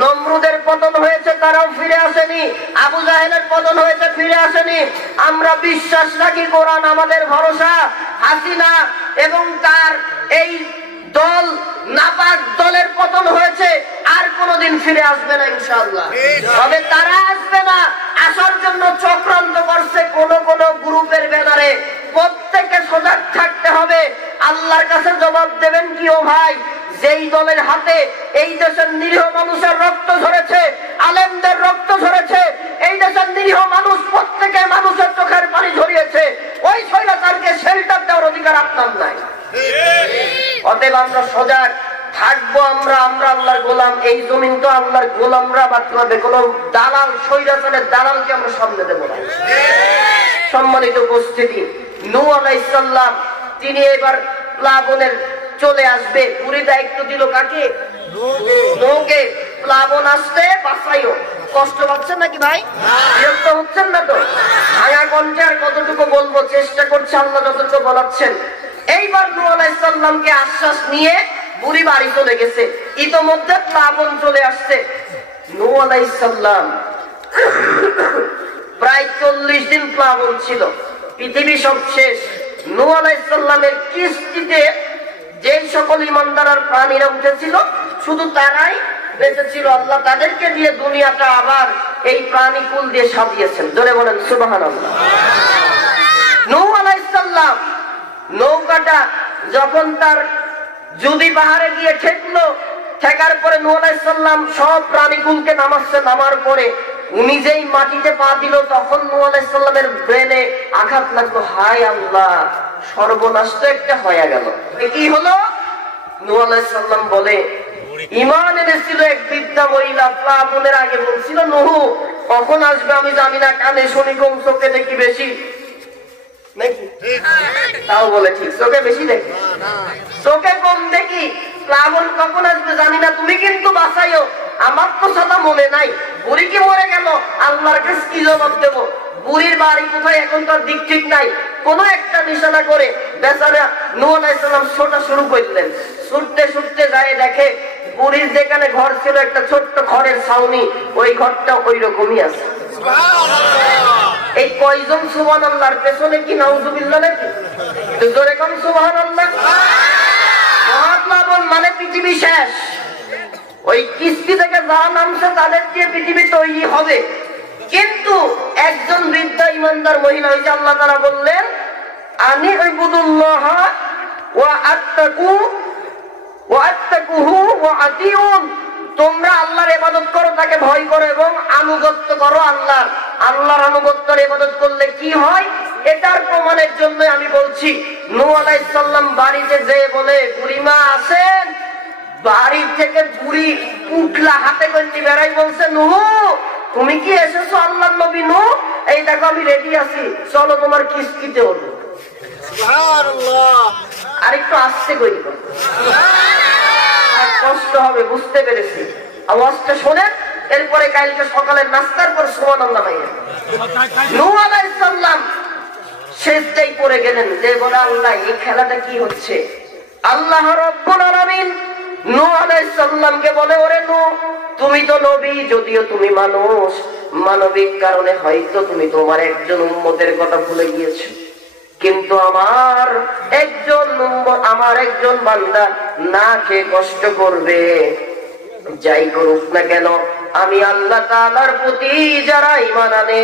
নমরুদের পতন হয়েছে, তারাও ফিরে আসেনি। আবু জাহেলের পতন হয়েছে, ফিরে আসেনি। আমরা বিশ্বাস রাখি, কোরআন আমাদের ভরসা। হাসিনা এবং তার এই দল, নাপাক দলের পতন হয়েছে, আর কোনদিন ফিরে আসবে না ইনশাআল্লাহ। তবে তারা আসবে না, আসার জন্য চক্রান্ত করছে কোন কোন গ্রুপের ব্যানারে। প্রত্যেকে সজাগ থাকতে হবে। আল্লাহর কাছে জবাব দেবেন কি ও ভাই? যেই দলের হাতে এই দেশের নিরীহ মানুষের রক্ত ঝরেছে, আলেমদের রক্ত ঝরেছে, এই দেশের নিরীহ মানুষ, প্রত্যেকে মানুষের চোখের পানি ঝরিয়েছে, ওই স্বৈরাচারকে শেল্টার দেওয়ার অধিকার আপনার নাই। অতএব আমরা সজাগ থাকবো। আমরা আল্লাহর গোলাম। এই জমিন তো আল্লাহর গোলামরা বাঁচতে হবে। কোন দালাল, স্বৈরাচারের দালালকে আমরা সামনে দেবো না। সম্মানিত উপস্থিতি, নূহ আলাইহিস সালাম তিনি এবার প্লাবনের চলে আসবে। পুরি দায়িত্ব দিল কাকে? নূহকে। প্লাবন আসতে বাঁচাইও। কষ্ট পাচ্ছেন নাকি ভাই? বিরক্ত হচ্ছেন না তো? ভাঙা কণ্ঠে আর কতটুকু বলবো, চেষ্টা করছে আল্লাহ যতটুকু বলাচ্ছেন। এইবার নূহ আলাইহিস সালামকে আশ্বাস নিয়ে বুড়ি বাড়ি চলে গেছে। ইতোমধ্যে প্লাবন চলে আসছে। নূহ আলাইহিস সালাম প্রায় 40 দিন প্লাবন ছিল, পৃথিবী সব শেষ। নূহ আলাইহিস সালামের কিস্তিতে যে সকল ঈমানদার আর প্রাণীরা উঠেছিল, শুধু তারাই বেঁচে ছিল। আল্লাহ তাদেরকে দিয়ে দুনিয়াটা আবার এই প্রাণীকুল দিয়ে সাজিয়েছেন। জোরে বলেন সুবহানাল্লাহ। নূহ আলাইহিস সালাম নৌকাটা যখন তার জুদি পাহাড়ে গিয়ে ঠেকলো, ঠেকার পরে নূহ আলাইহিস সালাম সব প্রাণীকুলকে নামাচ্ছে। নামার পরে উনি যেই মাটিতে পা দিল, তখন নূহ আলাইহিস সালামের ব্রেনে আঘাত লাগলো। হায় আল্লাহ, সর্বনাশ তো একটা হয়ে গেল। কি হলো? নূহ আলাইহিস সালাম বলে, ঈমান এনেছিল এক বৃদ্ধা মহিলা, প্লাবনের আগে বলছিল নূহ কখন আসবে আমি জানি না, কানে শুনি কম, চোখে দেখি বেশি নাকি? তাও বলে ঠিক, চোখে বেশি দেখি, চোখে কম দেখি, প্লাবন কখন আসবে জানি না, তুমি কিন্তু বাঁচাইও। আমার তো সাদা মনে নাই। বুড়ি কি মরে গেল, আল্লাহর কাছে কি জবাব দেব? বুড়ির বাড়ি কোথায় এখন তার দিক ঠিক নাই। কোন একটা নিশানা করে বেচারা নূহ আলাইহিস সালাম ছোটা শুরু করলেন। ছুটতে ছুটতে যায়, দেখে পুরীর যেখানে ঘর ছিল একটা ছোট্ট ঘরের ছাউনি, ওই ঘরটা ওই রকমই আছে। এই কয়জন সুবহানাল্লাহর পেছনে কি নাউজুবিল্লাহ নাকি? তো জোরে কোন সুবহানাল্লাহ। মহাপ্লাবন মানে পৃথিবী শেষ। ওই কিস্তি থেকে যা নামছে তাদের দিয়ে পৃথিবী তৈরি হবে। কিন্তু একজন বৃদ্ধা ইমানদার মহিলা, ওই যে আল্লাহ তাআলা বললেন আনি ইবুদুল্লাহ ওয়া আত্তাকু ওয়া আত্তাকুহু ওয়া আতিউন, তোমরা আল্লাহর ইবাদত করো, তাকে ভয় করো এবং আনুগত্য করো আল্লাহর আনুগত্যের ইবাদত করলে কি হয় এটার প্রমাণের জন্য আমি বলছি। নূহ আলাইহিস সালাম বাড়িতে যেয়ে বলে বুড়িমা আসেন, বাড়ি থেকে বুড়ি উঠলা হাতে গন্ডি বেড়াই বলছে নূহ তুমি কি এসেছো আল্লাহর নবী নূহ, এই দেখো আমি রেডি আছি, চলো তোমার কিস্তিতে উঠবো। সুবহানাল্লাহ। আর একটু আস্তে করি, আর কষ্ট হবে, বুঝতে পেরেছি। আওয়াজটা শোনেন, এরপরে কালকে সকালের নাস্তার পর সুবহানাল্লাহ ভাইয়া। নূহ আলাইহিস সালাম সেজদায় পড়ে গেলেন, যে বলে আল্লাহ এই খেলাটা কি হচ্ছে। আল্লাহ রাব্বুল আলামিন নূহ আলাইহিস সালামকে বলে ওরে নূহ তুমি তো নবী, যদিও তুমি মানুষ, মানবিক কারণে হয়তো তুমি তোমার একজন উম্মতের কথা ভুলে গিয়েছো, কিন্তু আমার একজন বান্দা না খেয়ে কষ্ট করবে, যাই করুক না কেন আমি আল্লাহ তাআলার প্রতি যারা ঈমান আনে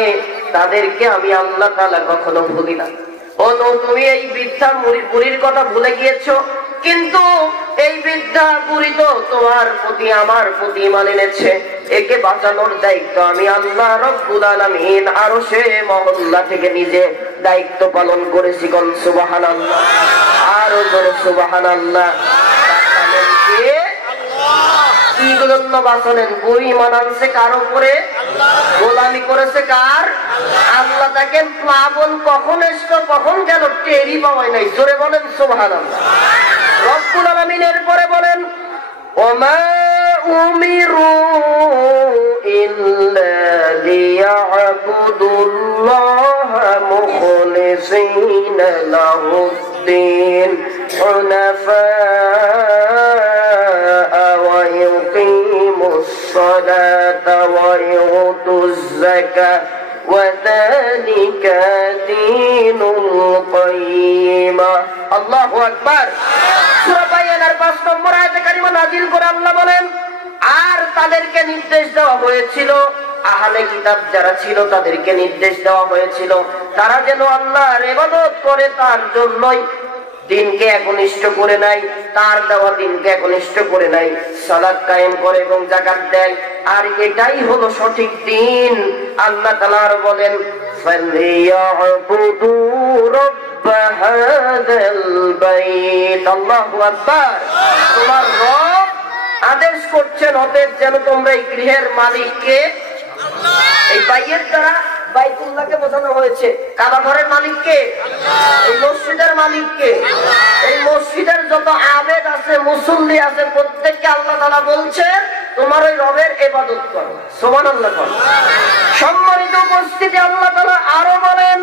তাদেরকে আমি আল্লাহ তাআলা কখনো ভুলি না। ও নূহ তুমি এই বৃদ্ধা বুড়ির কথা ভুলে গিয়েছো, কিন্তু এই বৃদ্ধা বুড়ি তো তোমার প্রতি আমার প্রতি ঈমান এনেছে, একে বাঁচানোর দায়িত্ব আমি আল্লাহ রাব্বুল আলামিন আরশে মহল্লা থেকে নিজে দায়িত্ব পালন করেছি। কোন সুবহানাল্লাহ, আরো জোরে সুবহানাল্লাহ। কি জন্য বাঁচালেন? বুড়ি মানানছে কার উপরে? গোলামি করেছে কার? আল্লাহ। তাকে প্লাবন কখন এসলো কখন গেল টেরই পাওয়াই নাই। জোরে বলেন সুবহানাল্লাহ। রব্বুল আলামিন এরপরে বলেন ওমা উমিরু ইল্লা লিয়াবুদুল্লাহ মুখলিসিনা লাহুদ্দিন হুনাফা ওয়া ইউকিমুস সালাতা ওয়া ইউতুজ যাকাত ওয়া যালিকা দীনুল কাইয়্যিমা। আল্লাহু আকবার। সূরা বায়ানের 5 নম্বর আয়াতে কারিমা নাযিল করে আল্লাহ বলেন আর তাদেরকে নির্দেশ দেওয়া হয়েছিল, আহলে কিতাব যারা ছিল তাদেরকে নির্দেশ দেওয়া হয়েছিল তারা যেন আল্লাহর ইবাদত করে, তার জন্যই দিনকে একনিষ্ঠ করে নাই, তার দেওয়া দিনকে একনিষ্ঠ করে নাই, সালাত কায়েম করে এবং যাকাত দেয়, আর এটাই হলো সঠিক দিন। আল্লাহ তাআলা বলেন ফালিয়াবুদু রাব্ব হাযাল বাইত। আল্লাহু আকবার। তোমার রব আদেশ করছেন অতএব যেন তোমরা এই গৃহের মালিককে, এই বাইয়ের দ্বারা বাইতুল্লাহকে বোঝানো হয়েছে, কাবা ঘরের মালিককে, এই মসজিদের মালিককে, এই মসজিদের যত আবেদ আছে মুসল্লি আছে প্রত্যেককে আল্লাহ তাআলা বলছেন তোমার ওই রবের ইবাদত করো। সুবহানাল্লাহ। সম্মানিত উপস্থিতি, আল্লাহ তাআলা আরো বলেন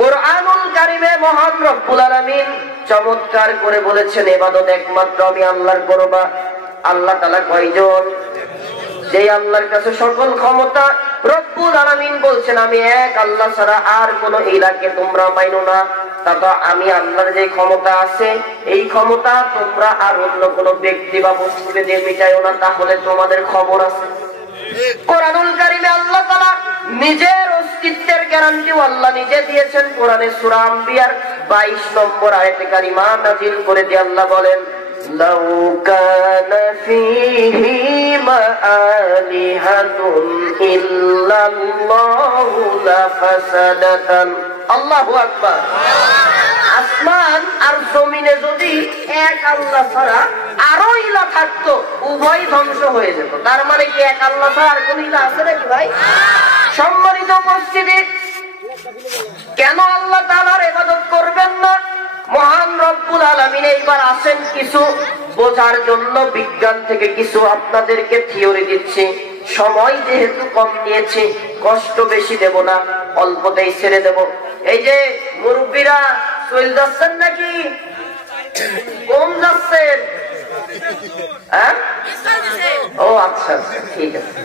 কুরআনুল কারীমে মহান রব্বুল আলামিন চমৎকার করে বলেছেন ইবাদত একমাত্র আমি আল্লাহর করবা। আল্লাহ তাআলা কয়জন? যে আল্লাহর কাছে সকল ক্ষমতা। রব্বুল আলামিন বলছেন আমি এক আল্লাহ ছাড়া আর কোন ইলাহকে তোমরা মাইনো না। তা আমি আল্লাহর যে ক্ষমতা আছে এই ক্ষমতা তোমরা আর অন্য কোন ব্যক্তি বা বস্তুকে দিয়ে মিটাইও না, তাহলে তোমাদের খবর আছে। কোরআনুল কারীমে আল্লাহ তাআলা নিজের অস্তিত্বের গ্যারান্টিও আল্লাহ নিজে দিয়েছেন। কোরআনে সূরা আম্বিয়ার 22 নম্বর আয়াতে কারিমা নাযিল করে দিয়ে আল্লাহ বলেন লাউ কানা ফীহিমা আলিহাতুন ইল্লাল্লাহু লাফাসাদাতান। আল্লাহু আকবার। আসমান আর জমিনে যদি এক আল্লাহ ছাড়া আরো ইলাহ থাকতো উভয় ধ্বংস হয়ে যেত। তার মানে কি এক আল্লাহ ছাড়া আর কোন ইলাহ আছে নাকি ভাই? সম্মানিত উপস্থিতি, কেন আল্লাহ তাআলার ইবাদত করবেন না? মহান রব্বুল আলামিন এইবার আসেন কিছু বোঝার জন্য বিজ্ঞান থেকে কিছু আপনাদেরকে থিওরি দিচ্ছি। সময় যেহেতু কম নিয়েছি, কষ্ট বেশি দেব না, অল্পতেই ছেড়ে দেব। এই যে মুরব্বীরা চলে যাচ্ছেন নাকি কম যাচ্ছেন? হ্যাঁ? ও আচ্ছা আচ্ছা, ঠিক আছে।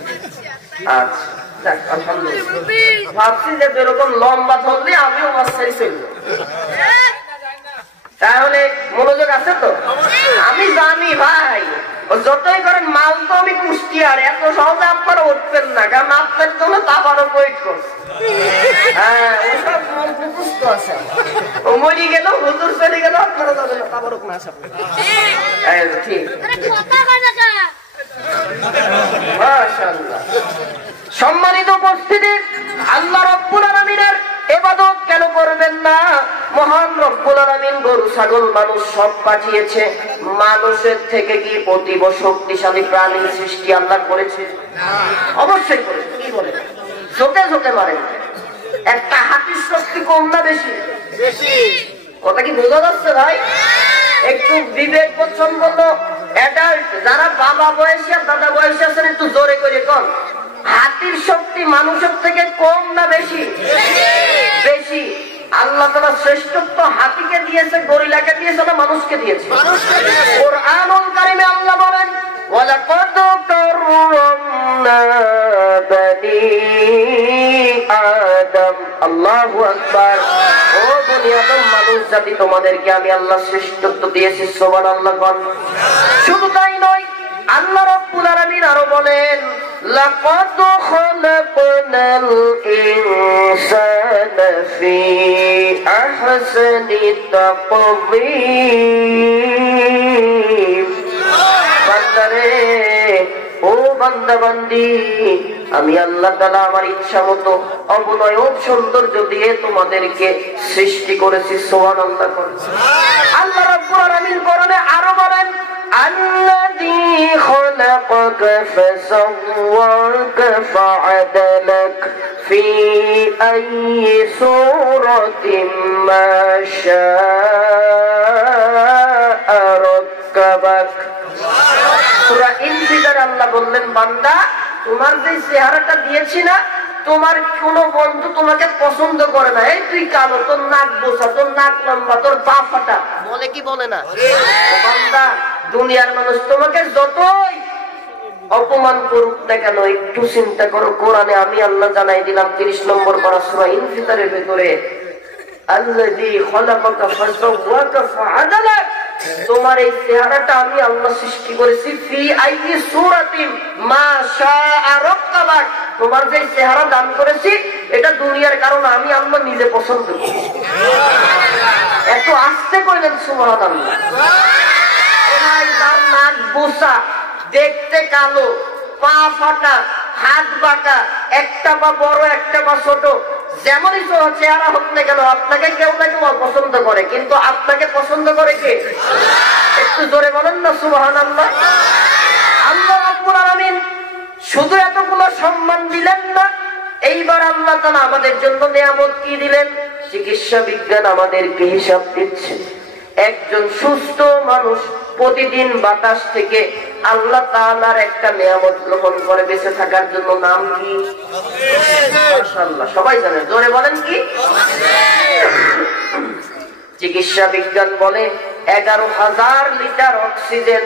আচ্ছা যাক, আলহামদুলিল্লাহ। ভাবছি যে এরকম লম্বা ধরলে আমিও মাছ ছেড়ে চলবো। তাহলে মনোযোগ আছে তো? আমি জানি ভাই, যতই করেন মাল তো আমি কুষ্টিয়ার, এত সহজে আপনারা উঠবেন না, কারণ আপনার জন্য তারপরও ওয়েট করছে। হ্যাঁ, ওসব মুখস্থ আছে। ও মরি গেল, হুজুর চলে গেল, আপনারা যাবেন না, তারপরও না আসা। ঠিক, মাশাআল্লাহ। সম্মানিত উপস্থিতি, আল্লাহ রাব্বুল আলামিনের ইবাদত কেন করবেন না? মহান রব্বুল আলামিন গরু ছাগল মানুষ সব পাঠিয়েছে। মানুষের থেকে কি প্রতিভ শক্তিশালী প্রাণীর সৃষ্টি আল্লাহ করেছে? অবশ্যই করেছে। কি বলে? ঝোঁকে ঝোঁকে মারেন। একটা হাতির শক্তি কম না বেশি? কথা কি বোঝা যাচ্ছে ভাই? একটু বিবেক সম্পন্ন অ্যাডাল্ট যারা বাবা বয়সী আর দাদা বয়সী আছেন, একটু জোরে করে কন, হাতির শক্তি মানুষের থেকে কম না বেশি? বেশি। আল্লাহ তাআলা শ্রেষ্ঠত্ব হাতিকে দিয়েছে, গরিলাকে দিয়েছে না মানুষকে দিয়েছে? কুরআনুল কারীমে আল্লাহ বলেন, ওয়ালাকাদ কাররামনা বানি আদম। আল্লাহু আকবার। ও বনি আদম মানুষ জাতি, তোমাদেরকে আমি আল্লাহ শ্রেষ্ঠত্ব দিয়েছি। সুবহানাল্লাহ। শুধু তাই নয়, আল্লাহ রাব্বুল আলামিন আরো বলেন, লাকাদ খালাকনাল ইনসানা ফি আহসানি তাকওয়িম। বান্দারে, ও বান্দা বান্দি, আমি আল্লাহ তাআলা আমার ইচ্ছা মতো অবনয়ন সৌন্দর্য দিয়ে তোমাদেরকে সৃষ্টি করেছি। সুবহানাল্লাহ। আল্লাহ রাব্বুল আলামিন কোরআনে আরো বলেন, الذي خلقك فسواك فعدلك في أي سورة ما شاء ركبك। সূরা ইনফিতার আল্লাহ বললেন, বান্দা তোমার যে চেহারাটা দিয়েছি না, তোমার কোন বন্ধু তোমাকে পছন্দ করে না। এই তুই কালো, তোর নাক বোসা, তোর নাক লম্বা, তোর পা ফাটা, বলে কি বলে না? বান্দা, দুনিয়ার মানুষ তোমাকে যতই অপমান করুক না কেন, একটু চিন্তা করো, কোরআনে আমি আল্লাহ জানাই দিলাম 30 নম্বর পারা সূরা ইনফিতারের ভিতরে, আল্লাযী খালাকাকা ফাসাওয়াকা ফাআদালাক, তোমার এই চেহারাটা আমি আল্লাহ সৃষ্টি করেছি, ফি আইয়ি সূরাতিন মা শাআ রাক্কাবাক, তোমার যে চেহারা দান করেছি এটা দুনিয়ার কারণে আমি আল্লাহ নিজে পছন্দ করি। এত আস্তে কইলেন সুবহানাল্লাহ। তার নাক বোসা, দেখতে কালো, পা ফাটা, হাত বাঁকা, একটা পা বড় একটা পা ছোট, যেমনই চেহারা হোক না কেন, আপনাকে কেউ না কেউ অপছন্দ করে, কিন্তু আপনাকে পছন্দ করে কে? একটু জোরে বলেন না সুবহানাল্লাহ। আল্লাহ রাব্বুল আলামিন শুধু এতগুলো সম্মান দিলেন না, এইবার আল্লাহ তাআলা আমাদের জন্য নিয়ামত কি দিলেন? চিকিৎসা বিজ্ঞান আমাদেরকে হিসাব দিচ্ছে, একজন সুস্থ মানুষ প্রতিদিন বাতাস থেকে আল্লাহ তাআলার একটা নিয়ামত গ্রহণ করে বেঁচে থাকার জন্য। নাম কি? মাশাআল্লাহ, সবাই জানেন, জোরে বলেন কি? চিকিৎসা বিজ্ঞান বলে 11,000 লিটার অক্সিজেন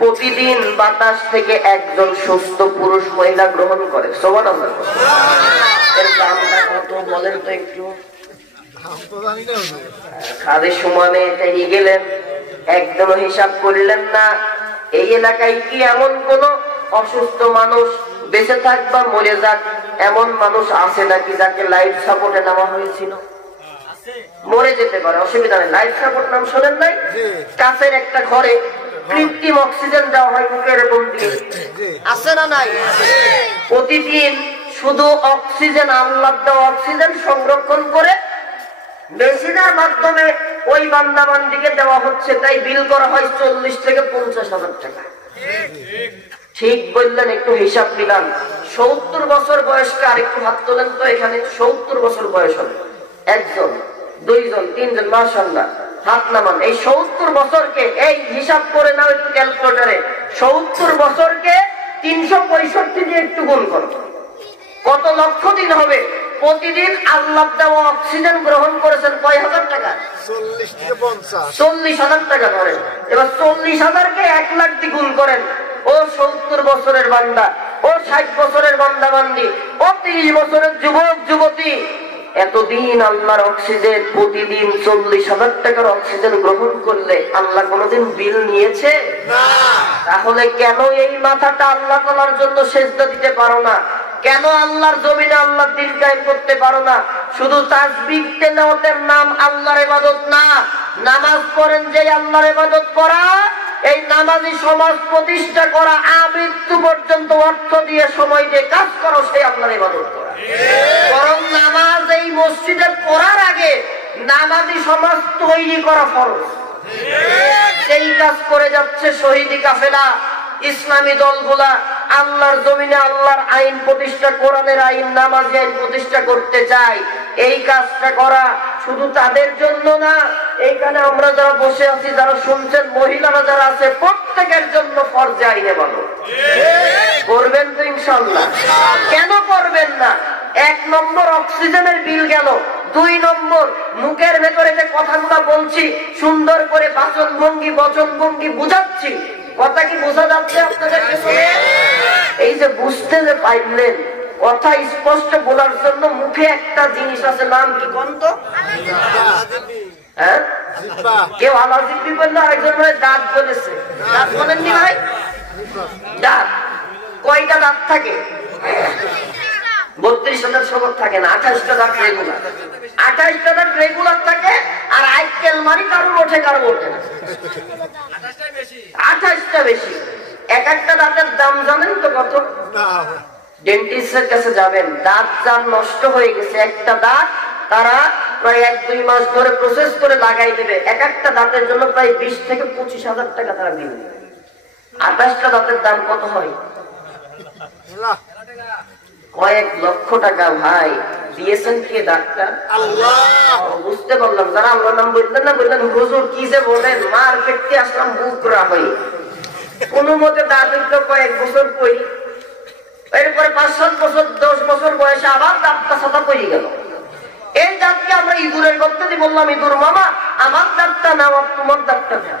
প্রতিদিন বাতাস থেকে একজন সুস্থ পুরুষ মহিলা গ্রহণ করে। সুবহানাল্লাহ। এর দামটা কত বলেন তো একটু? খাদের সমানে এটাই গেলেন, একদম হিসাব করলেন না। এই এলাকায় কি এমন কোন অসুস্থ মানুষ বেঁচে থাক বা মরে যাক এমন মানুষ আছে নাকি যাকে লাইফ সাপোর্টে নেওয়া হয়েছিল? মরে যেতে পারে, অসুবিধা নেই। লাইফ সাপোর্ট নাম শোনেন নাই? কাছের একটা ঘরে কৃত্রিম অক্সিজেন দেওয়া হয় মুখে এরকম দিয়ে, আছে না নাই? প্রতিদিন শুধু অক্সিজেন, আল্লাহ দেওয়া অক্সিজেন সংরক্ষণ করে মেশিনের মাধ্যমে ওই বান্দা বান্দিকে দেওয়া হচ্ছে, তাই বিল করা হয় 40 থেকে 50,000 টাকা। ঠিক বললেন, একটু হিসাব নিলাম। 70 বছর বয়সকে আরেকটু হাত তোলেন তো এখানে। 70 বছর বয়স হবে একজন, দুইজন, তিনজন, মাশাআল্লাহ, হাত নামান। এই 70 বছরকে এই হিসাব করে নাও একটু ক্যালকুলেটরে। 70 বছরকে 365 দিয়ে একটু গুণ করো, কত লক্ষ দিন হবে? প্রতিদিন আল্লাহ দেওয়া অক্সিজেন গ্রহণ করেছেন কয় হাজার টাকা? 40,000 টাকা ধরেন। এবার 40,000-কে 1 লাখ দিয়ে গুণ করেন। ও 70 বছরের বান্দা, ও 60 বছরের বান্দা বান্দি, ও 30 বছরের যুবক যুবতী, এতদিন আল্লাহর অক্সিজেন, প্রতিদিন 40,000 টাকার অক্সিজেন গ্রহণ করলে আল্লাহ কোনদিন বিল নিয়েছে? তাহলে কেন এই মাথাটা আল্লাহ তাআলার জন্য সেজদা দিতে পারো না? কেন আল্লাহর জমিনে আল্লাহর দ্বীন কায়েম করতে পারো না? শুধু তাসবিহ তেলাওয়াতের নাম আল্লাহর ইবাদত না। নামাজ পড়েন যে আল্লাহর ইবাদত করা, এই নামাজি সমাজ প্রতিষ্ঠা করা, আমৃত্যু পর্যন্ত অর্থ দিয়ে সময় দিয়ে কাজ করো, সেই আল্লাহর ইবাদত করা। বরং নামাজ এই মসজিদে পড়ার আগে নামাজি সমাজ তৈরি করা ফরজ। সেই কাজ করে যাচ্ছে শহীদি কাফেলা, ইসলামী দলগুলা। আল্লাহর জমিনে আল্লাহর আইন প্রতিষ্ঠা, কোরআনের আইন, নামাজি আইন প্রতিষ্ঠা করতে চাই। এই কাজটা করা শুধু তাদের জন্য না, এইখানে আমরা যারা বসে আছি, যারা শুনছেন, মহিলারা যারা আছে, প্রত্যেকের জন্য ফরজে আইনে বলো। করবেন তো ইনশাআল্লাহ? কেন করবেন না? 1 নম্বর অক্সিজেনের বিল গেল। 2 নম্বর মুখের ভেতরে যে কথাগুলো বলছি, সুন্দর করে বাচন ভঙ্গি বচন ভঙ্গি বুঝাচ্ছি, কথা কি বোঝা যাচ্ছে আপনাদেরকে? শুনে এই যে বুঝতে যে পাইলেন, কথা স্পষ্ট বলার জন্য মুখে একটা জিনিস আছে, নাম কি কন্ত? হ্যাঁ, কেউ আলাজিবি বললো, আরেকজন বলে দাঁত বলেছে। দাঁত বলেননি ভাই? দাঁত কয়টা দাঁত থাকে? 32,000 শবর থাকে না, 28টা দাঁত রেগুলার। 28টা দাঁত রেগুলার থাকে, আর আইকেল মারি কারোর ওঠে, কারোর ওঠে না। 28টা বেশি। এক একটা দাঁতের দাম জানেন তো কত? ডেন্টিস্টের কাছে যাবেন, দাঁত যার নষ্ট হয়ে গেছে, একটা দাঁত তারা প্রায় 1-2 মাস ধরে প্রসেস করে লাগাই দেবে। এক একটা দাঁতের জন্য প্রায় 20 থেকে 25,000 টাকা তারা দিবে। 28টা দাঁতের দাম কত হয়? কয়েক লক্ষ টাকা। ভাই দিয়েছেন কে? ডাক্তার আল্লাহ। বুঝতে পারলাম। যারা আল্লাহর নাম বললেন না, বললেন হুজুর কি যে বলেন, মার পেটে আসলাম বুকরা হয়ে। কোন মতে দাঁত কয়েক বছর কই, এরপরে 5-7 বছর 10 বছর বয়সে আবার দাঁতটা সাদা পড়ে গেল। এই দাঁতকে আমরা ইঁদুরের করতে দিয়ে বললাম, ইঁদুর মামা আমার দাঁতটা নাও, আর তোমার দাঁতটা নাও।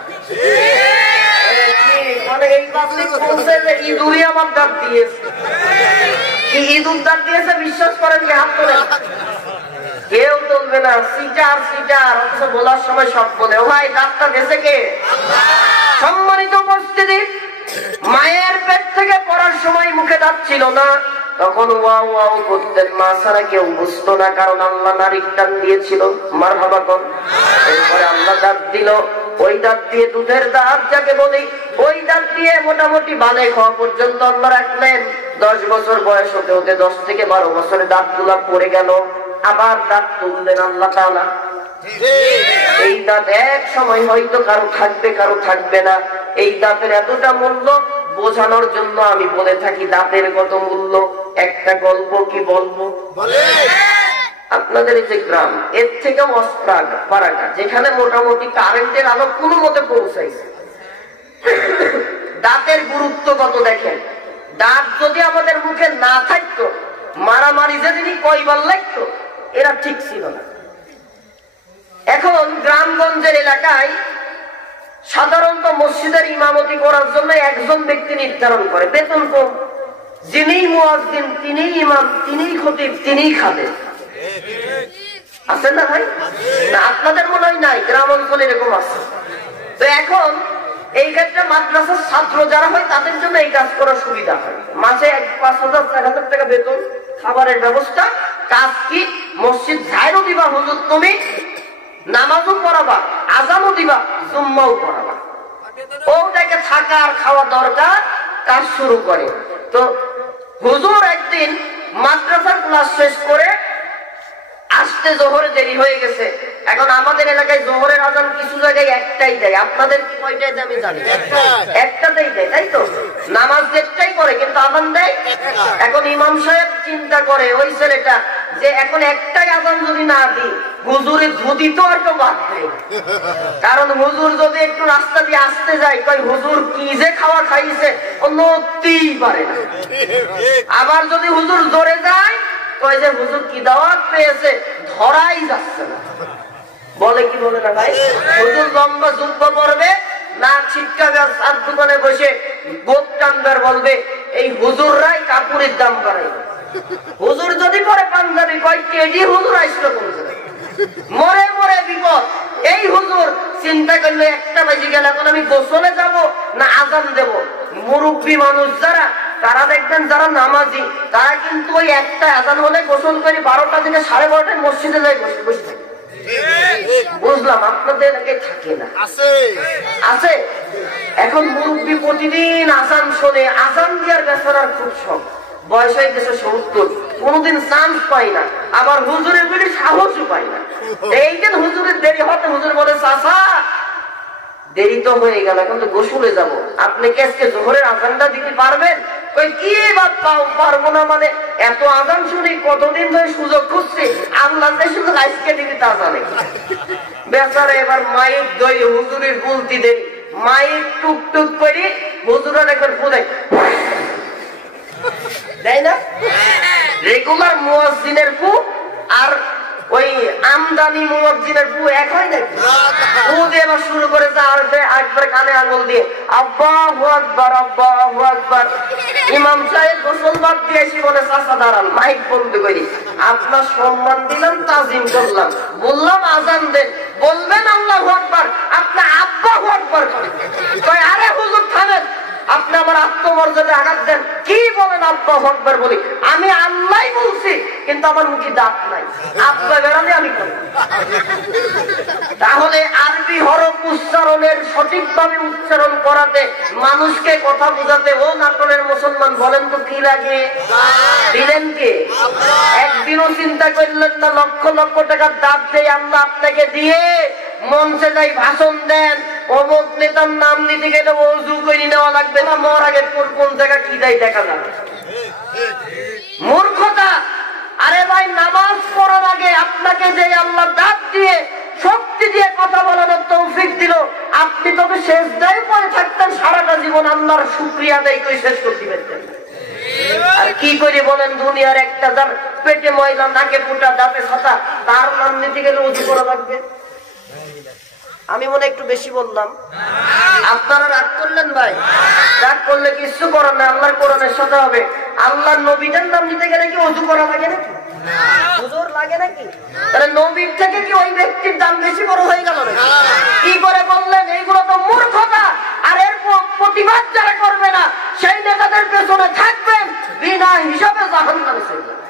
মানে এই পাবলিক বলছে যে ইঁদুরই আমার দাঁত দিয়েছে। কি ইঁদুর দাঁত দিয়েছে বিশ্বাস করেন কি? হাত তোলেন। কেউ তুলবে না। সিটার সিটার, অথচ বলার সময় সব বলে। ও ভাই দাঁতটা দিয়েছে কে? সম্মানিত উপস্থিতি, মায়ের পেট থেকে পড়ার সময় মুখে দাঁত ছিল না, তখন ওয়াও ওয়াও করতেন, মা ছাড়া কেউ বুঝতো না, কারণ আল্লাহ নারীর টান দিয়েছিল। মারহাবা কোন। এরপরে আল্লাহ দাঁত দিল, ওই দাঁত দিয়ে দুধের দাঁত যাকে বলি, ওই দাঁত দিয়ে মোটামুটি বালেক হওয়া পর্যন্ত আল্লাহ রাখলেন। 10 বছর বয়স হতে হতে 10 থেকে 12 বছরে দাঁত গুলা পড়ে গেল, আবার দাঁত তুললেন আল্লাহ তাআলা। এই দাঁত এক সময় হয়তো কারো থাকবে, কারো থাকবে না। এই দাঁতের এতটা মূল্য বোঝানোর জন্য আমি বলে থাকি দাঁতের কত মূল্য। একটা গল্প কি বলবো? আপনাদের এই যে গ্রাম, এর থেকে পাড়াটা যেখানে মোটামুটি কারেন্টের আলো কোনো মতে পৌঁছাইছে, দাঁতের গুরুত্ব কত দেখেন। দাঁত যদি আমাদের মুখে না থাকতো, মারামারি যেদিনই কয়বার লাগতো, এরা ঠিক ছিল না। এখন গ্রামগঞ্জের এলাকায় সাধারণত মসজিদের ইমামতি করার জন্য একজন ব্যক্তি নির্ধারণ করে, বেতন কম। যিনি মুয়াজ্জিন, তিনি ইমাম, তিনি খতিব, তিনি খাদেম। আছে না ভাই? না, আপনাদের মনে হয় নাই, গ্রাম অঞ্চলে এরকম আছে। তো এখন এই ক্ষেত্রে মাদ্রাসার ছাত্র যারা হয় তাদের জন্য এই কাজ করার সুবিধা হয়। মাসে 5,000-4,000 টাকা বেতন, খাবারের ব্যবস্থা। কাজ কি? মসজিদ ঝাড়ু দিবা হুজুর, তুমি নামাজও পড়াবা, আজানও দিবা, জুম্মাও পড়াবা। ও দেখে থাকা আর খাওয়া দরকার, কাজ শুরু করে। তো হুজুর একদিন মাদ্রাসার ক্লাস শেষ করে আসতে জোহরে দেরি হয়ে গেছে। এখন আমাদের এলাকায় জোহরের আজান কিছু জায়গায় একটাই দেয়, আপনাদের কি কয়টাই দেয় আমি জানি? একটাতেই দেয়, তাই তো? নামাজ একটাই করে, কিন্তু আজান দেয়। এখন ইমাম সাহেব চিন্তা করে, ওই ছেলেটা যে এখন একটাই আজান যদি না দিই, হুজুরের ধুতি তো আর তো বাদ দেয়। কারণ হুজুর যদি একটু রাস্তা দিয়ে আসতে যায়, কই হুজুর কি যে খাওয়া খাইছে, ও নড়তেই পারে না। আবার যদি হুজুর জোরে যায়, কয় যে হুজুর কি দাওয়াত পেয়েছে ধরাই যাচ্ছে না। বলে কি বলে না ভাই? হুজুর লম্বা জুব্বা পরবে, না ছিটকাবে, আর সাত দোকানে বসে গোপ টানবার বলবে এই হুজুররাই কাপড়ের দাম বাড়াইবে। হুজুর যদি পরে পাঞ্জাবি কয় কেডি হুজুর আইসলো কোন জায়গায়, মরে মরে বিপদ। এই হুজুর চিন্তা করলো 1টা বাজে গেল, এখন আমি গোসলে যাব না আজান দেব। মুরব্বী মানুষ যারা, তারা দেখবেন যারা নামাজি, তারা কিন্তু ওই 1টা আজান হলে গোসল করে 12টা থেকে 12:30টায় মসজিদে যায় বসে বসে থাকে। বুঝলাম আপনাদের আগে থাকে না, আছে। এখন মুরব্বী প্রতিদিন আজান শোনে, আজান দেওয়ার বেচারার খুব শখ। বয়স হয়ে গেছে 70, কোনদিন চান্স পাই না, আবার হুজুরের বলে সাহসও পাই না। এইদিন হুজুরের দেরি হতে হুজুর বলে চাচা দেরি তো হয়ে গেল, এখন তো গোসলে যাব, আপনি কি আজকে জোহরের আজানটা দিতে পারবেন? কই কি বাপ পারবো না মানে, এত আজান শুনি কতদিন ধরে সুযোগ খুঁজছি, আল্লাহ সুযোগ আজকে দিবি তা জানে। বেচারা এবার মাইক দই হুজুরের বলতি দেরি, মাইক টুক টুক করে হুজুরের একবার ফুলে তাই না? রেগুলার মুয়াজ্জিনের ফু আর ওই আমদানি মুয়াজ্জিনের ফু এক হয় নাকি? ফু দিয়ে এবার শুরু করে একবার কানে আঙুল দিয়ে আল্লাহু আকবার আল্লাহু আকবার। ইমাম সাহেব গোসল বাদ দিয়ে এসে বলে চাচা দাঁড়ান, মাইক বন্ধ করি, আপনার সম্মান দিলাম, তাজিম করলাম, বললাম আজান দেন, বলবেন আল্লাহু আকবার, আপনি আল্লাহু আকবার করেন। কই আরে হুজুর থামেন, আপনি আমার আত্মমর্যাদা আঘাত দেন, কি বলেন আল্লাহু আকবার বলি? আমি আল্লাহই বলছি, কিন্তু আমার মুখে দাঁত নাই, আব্বা বেরালে আমি করি। তাহলে আরবি হরফ উচ্চারণের সঠিকভাবে উচ্চারণ করাতে, মানুষকে কথা বোঝাতে, ও নাটোরের মুসলমান বলেন তো কি লাগে? দিলেন কে? একদিনও চিন্তা করলেন না লক্ষ লক্ষ টাকার দাঁত দিয়ে আল্লাহ আপনাকে দিয়ে মঞ্চে যাই ভাষণ দেন, অমুক নেতার নাম নিতে গেলে ওযু করে নেওয়া লাগবে না, মর আগে কোন জায়গা কি দেয় দেখা যাবে। মূর্খতা। আরে ভাই, নামাজ পড়ার আগে আপনাকে যে আল্লাহ দাঁত দিয়ে শক্তি দিয়ে কথা বলানোর তৌফিক দিল, আপনি তবে সেজদায় পড়ে থাকতেন সারাটা জীবন, আল্লাহর শুকরিয়া আদায় করে শেষ করতে পারতেন। আর কি করে বলেন, দুনিয়ার একটা যার পেটে ময়লা, নাকে ফুটা, দাঁতে ছাতা, তার নাম নিতে গেলে ওযু করা লাগবে। আমি মনে একটু বেশি বললাম, আপনারা রাগ করলেন ভাই? রাগ করলে কিছু করার না, আল্লাহর কোরআনের সাথে হবে। আল্লাহর নবীদের নাম নিতে গেলে কি ওযু করা লাগে নাকি? হুজুর লাগে নাকি? তাহলে নবীর থেকে কি ওই ব্যক্তির দাম বেশি বড় হয়ে গেল নাকি? কি করে বললেন? এইগুলো তো মূর্খতা। আর এর প্রতিবাদ যারা করবে না, সেই নেতাদের পেছনে থাকবেন, বিনা হিসাবে জাহান্নামে চলে যাবেন।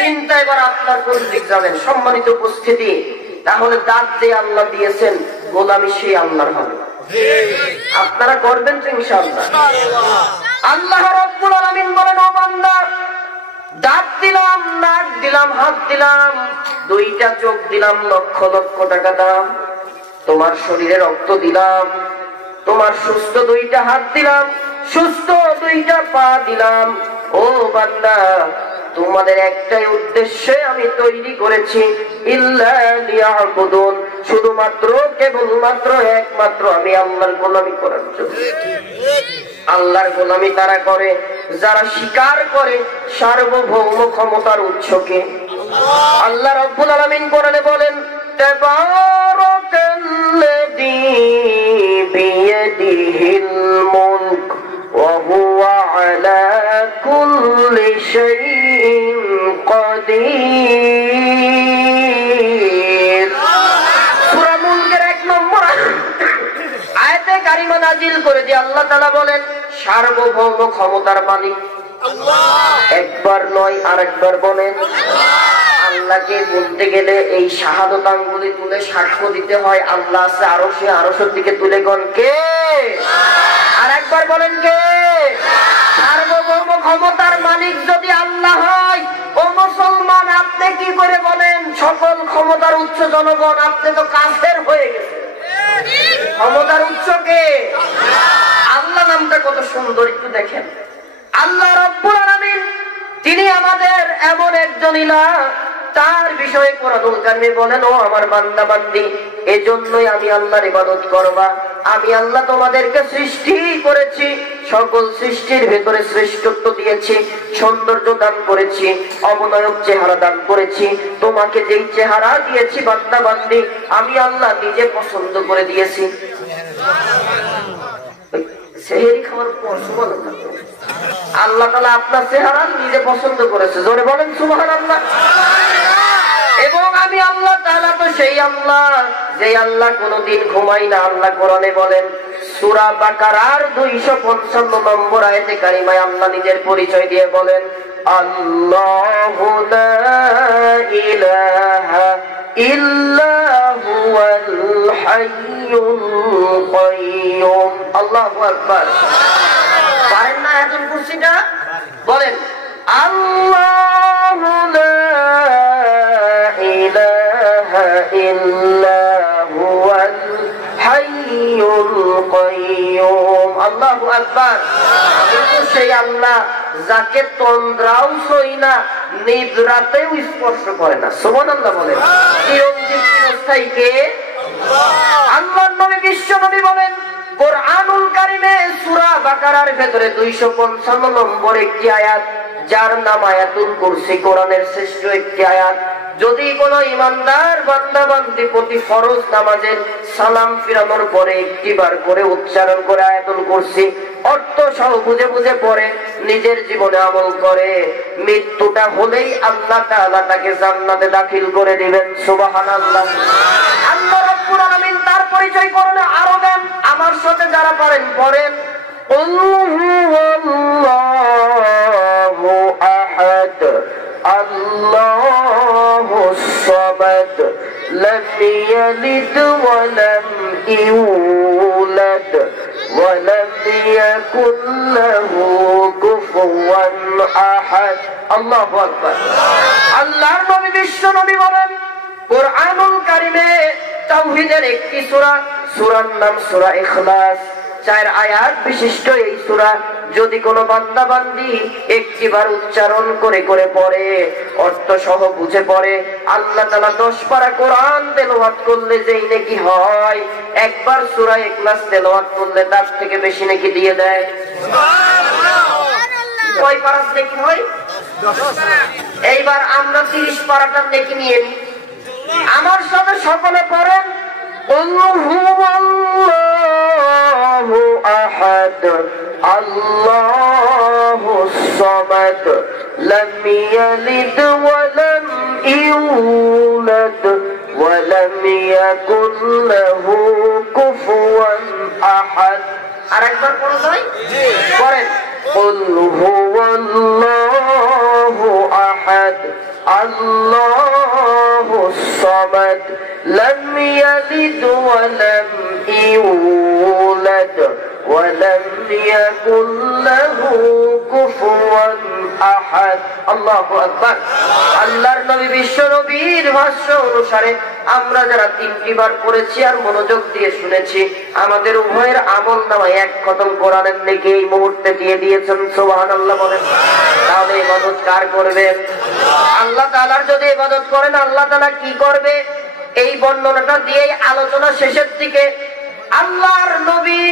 চিন্তা এবার আপনার কোন দিক যাবেন? সম্মানিত উপস্থিতি, তাহলে দাঁত দিয়ে আল্লাহ দিয়েছেন, গোলামি সেই আল্লাহর হবে। আপনারা করবেন তো ইনশাআল্লাহ। আল্লাহ রাব্বুল আলামিন বলেন, ও বান্দা, দাঁত দিলাম, নাক দিলাম, হাত দিলাম, 2টা চোখ দিলাম, লক্ষ লক্ষ টাকা দাম, তোমার শরীরে রক্ত দিলাম, তোমার সুস্থ 2টা হাত দিলাম, সুস্থ 2টা পা দিলাম। ও বান্দা, তোমাদের একটাই উদ্দেশ্যে আমি তৈরি করেছি, ইল্লা লিয়াবুদুন, শুধুমাত্র কেবলমাত্র একমাত্র আমি আল্লাহর গোলামি করার জন্য। আল্লাহর গোলামি তারা করে যারা স্বীকার করে সার্বভৌম ক্ষমতার উৎসকে। আল্লাহ রাব্বুল আলামিন কোরআনে বলেন, তাবারাকাল্লাযী বিয়াদিহিল মুলক ওয়া হুয়া আলা কুল্লি শাইইন কাদির। সূরা মুলকের 1 নম্বর আয়াতে কারিমা নাজিল করে দিয়ে আল্লাহ তাআলা বলেন, সার্বভৌম ক্ষমতার মালিক আল্লাহ। একবার নয়, আরেকবার বলেন আল্লাহকে বলতে গেলে এই শাহাদাত আঙ্গুলি তুলে সাক্ষ্য দিতে হয় আল্লাহ আছে আরশে, আরশের দিকে তুলে কোন কে? আরেকবার বলেন কে? সার্বভৌম ক্ষমতার মালিক যদি আল্লাহ হয়, ও মুসলমান, আপনি কি করে বলেন সকল ক্ষমতার উৎস জনগণ? আপনি তো কাফের হয়ে গেছেন। ক্ষমতার উৎস কে? আল্লাহ নামটা কত সুন্দর, একটু দেখেন। আল্লাহ রাব্বুল আলামিন, তিনি আমাদের এমন একজন ইলাহ, তার বিষয়ে কোরআনুল কারীমে বলেন, ও আমার বান্দা বান্দি, এজন্যই আমি আল্লাহর ইবাদত করবা। আমি আল্লাহ তোমাদেরকে সৃষ্টি করেছি, সকল সৃষ্টির ভেতরে শ্রেষ্ঠত্ব দিয়েছি, সৌন্দর্য দান করেছি, অবনয়ক চেহারা দান করেছি। তোমাকে যেই চেহারা দিয়েছি বান্দা বান্দি, আমি আল্লাহ নিজে পছন্দ করে দিয়েছি। সেহরি খাওয়ার পর সুবহানাল্লাহ, আল্লাহ তাআলা আপনার চেহারা নিজে পছন্দ করেছে। জোরে বলেন সুবহানাল্লাহ। এবং আমি আল্লাহ তাআলা তো সেই আল্লাহ, যে আল্লাহ কোনদিন ঘুমাই না। আল্লাহ কোরআনে বলেন সূরা বাকারার 255 নম্বর আয়াতে কারিমায় আল্লাহ নিজের পরিচয় দিয়ে বলেন, আল্লাহু লা ইলাহা ইল্লা হুয়াল হাইয়ুল কাইয়্যুম। আল্লাহু আকবার। পারেন না আয়াতুল কুরসিটা? বলেন আল্লাহু লা ইলাহা ইল্লা হুয়াল হাইয়ুল কাইয়্যুম। আল্লাহু আকবার। কিন্তু সেই আল্লাহ যাকে তন্দ্রাও সই না, নিদ্রাতেও স্পর্শ করে না। সুবহানাল্লাহ বলেন। চিরঞ্জীব চিরস্থায়ী কে? আল্লাহর নবী বিশ্ব নবী বলেন কোরআনুল কারিমে সূরা বাকারার ভেতরে 255 নম্বর একটি আয়াত, যার নাম আয়াতুল কুরসি, কোরআনের শ্রেষ্ঠ একটি আয়াত। যদি কোন ইমানদার বান্দা বান্দি প্রতি ফরজ নামাজের সালাম ফিরানোর পরে একটিবার করে উচ্চারণ করে আয়াতুল কুরসি অর্থ সহ বুঝে বুঝে পড়ে, নিজের জীবনে আমল করে, মৃত্যুটা হলেই আল্লাহ তাআলা তাকে জান্নাতে দাখিল করে দিবেন। সুবহানাল্লাহ। আল্লাহ রাব্বুল আলামিন তার পরিচয় করলে আরো দেন। আমার সাথে যারা পারেন পড়েন, আল্লাহু আহাদ আল্লাহুস সামাদ লাম ইয়ালিদ ওয়া লাম ইউলাদ ওয়া লাম ইয়াকুল লাহু কুফুয়ান আহাদ। আল্লাহু আকবার। আল্লাহর নবী বিশ্ব নবী বলেন কোরআনুল কারিমে তাওহীদের একটি সূরা, সূরার নাম সূরা ইখলাস। 4 আয়াত বিশিষ্ট এই সূরা যদি কোনো বান্দা বান্দি একটিবার উচ্চারণ করে করে পড়ে, অর্থ সহ বুঝে পড়ে, আল্লাহ তাআলা 10 পারা কোরআন তেলাওয়াত করলে যেই নেকি হয়, একবার সূরা ইখলাস তেলাওয়াত করলে তার থেকে বেশি নেকি দিয়ে দেয়। সুবহানাল্লাহ। কয় পারা নেকি হয়? 10 পারা। এইবার আমরা 30 পারাটার নেকি নিয়ে নিই। আমার সাথে সকলে পড়েন আল্লাহু আহাদ আল্লাহুস সামাদ লাম ইয়ালিদ ওয়া লাম ইউলাদ ওয়া লাম ইয়াকুল লাহু কুফুয়ান আহাদ। আরেকবার পড়ো ভাই। পড়েন কুল হুয়াল্লাহু আহাদ আল্লাহুস সামাদ লাম ইয়ালিদ ওয়া লাম ইউলাদ ওয়া লাম ইয়াকুল লাহু কুফুয়ান আহাদ। আল্লাহু আকবার। আল্লাহর নবী বিশ্ব নবীর ভাষ্য অনুসারে আমরা যারা 3টি বার পড়েছি আর মনোযোগ দিয়ে শুনেছি, আমাদের উভয়ের আমলনামায় 1 খতম কোরআনের নেকি এই মুহূর্তে দিয়ে দিয়েছেন। সুবহানাল্লাহ বলেন। তাহলে ইবাদত কার করবেন? আল্লাহ তাআলার যদি ইবাদত করেন আল্লাহ তাআলা কি করবে? এই বর্ণনাটা দিয়ে আলোচনা শেষের দিকে আল্লাহর নবী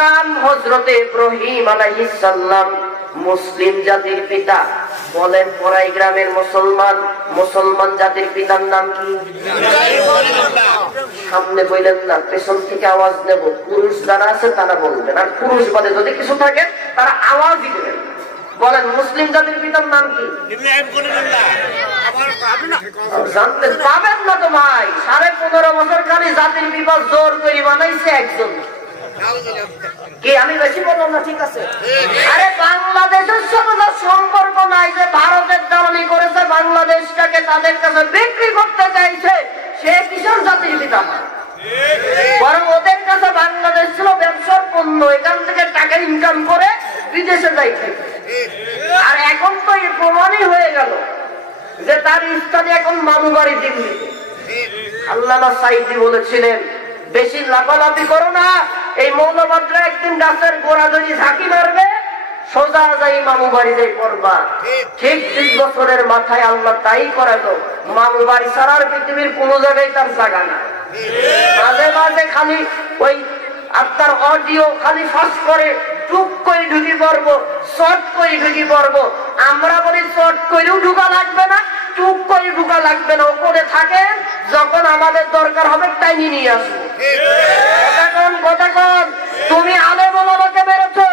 নাম হযরতে ইব্রাহিম আলাইহিস সালাম, মুসলিম জাতির পিতা। বলেন পরাই গ্রামের মুসলমান, মুসলমান জাতির পিতার নাম কি? সামনে বললেন না, পেছন থেকে আওয়াজ নেব। পুরুষ যারা আছে তারা বলবেন, আর পুরুষ বাদে যদি কিছু থাকে তারা আওয়াজই দেবেন। বলেন মুসলিম জাতির পিতার নাম কি? জানতে পাবেন না তো ভাই। 15.5 বছর খালি জাতির বিভাগ জোর করে বানাইছে একজন। কি আমি বেশি বললাম না? ঠিক আছে। আরে বাংলাদেশের সাথে তো সম্পর্ক নাই, যে ভারতের দালালি করেছে বাংলাদেশটাকে তাদের কাছে বিক্রি করতে চাইছে, সে কিসের জাতির পিতা? বরং ওদের কাছে বাংলাদেশ ছিল ব্যবসার পণ্য, এখান থেকে টাকা ইনকাম করে বিদেশে যাইছে। আর এখন তো এই প্রমাণই হয়ে গেল যে তার স্থানে এখন মামু বাড়ি দিল্লিতে। আল্লামা সাঈদী বলেছিলেন বেশি লাফালাফি করো না, এই মৌলবাদরা একদিন গাছের গোড়া ধরে ঝাঁকি মারবে, সোজা যাই মামু বাড়ি যাই পড়বা। ঠিক 30 বছরের মাথায় আল্লাহ তাই করালো। মামু বাড়ি ছাড়ার পৃথিবীর কোন জায়গায় তার জায়গা না। মাঝে মাঝে খালি ওই আপনার অডিও খালি ফাঁস করে টুক করে ঢুকি পড়বো, শর্ট করে ঢুকি পড়বো। আমরা বলি শর্ট করেও ঢুকা লাগবে না, টুক করে ঢুকা লাগবে না, ওপরে থাকেন, যখন আমাদের দরকার হবে টাইনি নিয়ে আসবো। কথা তুমি আলেম ওলামাকে মেরেছো।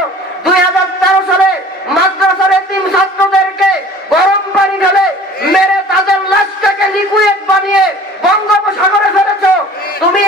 2013 সালে মাদ্রাসার এতিম ছাত্রদেরকে গরম পানি ঢেলে মেরে তাদের লাশটাকে লিকুইড বানিয়ে বঙ্গোপসাগরে ফেলেছো। তুমি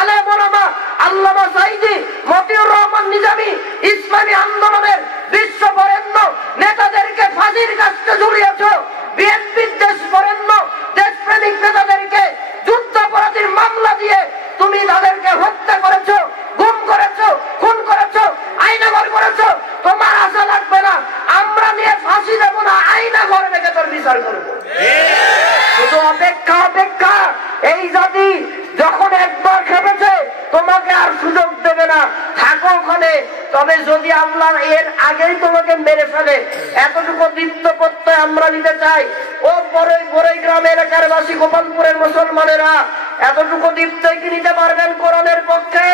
আলেম ওলামা আল্লামা সাঈদী, মতিউর রহমান নিজামী, ইসলামী আন্দোলনের বিশ্ব বরেণ্য নেতাদেরকে ফাঁসির কাছে ঝুলিয়েছো। বিএনপির দেশ বরেণ্য দেশপ্রেমিক নেতাদেরকে যুদ্ধাপরাধীর মামলা দিয়ে তুমি তাদেরকে হত্যা করেছো, গুম করেছো, খুন করেছো, আইনাঘর করেছো। তোমার আশা লাগবে না, আমরা নিয়ে ফাঁসি দেবো না, আইনাঘর রেখে তোর বিচার করবো। শুধু অপেক্ষা অপেক্ষা। এই জাতি যখন একবার খেপেছে তোমাকে আর সুযোগ দেবে না, থাকো ওখানে। তবে যদি আল্লাহ এর আগেই তোমাকে মেরে ফেলে, এতটুকু দীপ্ত প্রত্যয় আমরা নিতে চাই। ও বড়ই গ্রাম এলাকার বাসী, গোপালপুরের মুসলমানেরা, এতটুকু দীপ্তই কি নিতে পারবেন কোরআনের পক্ষে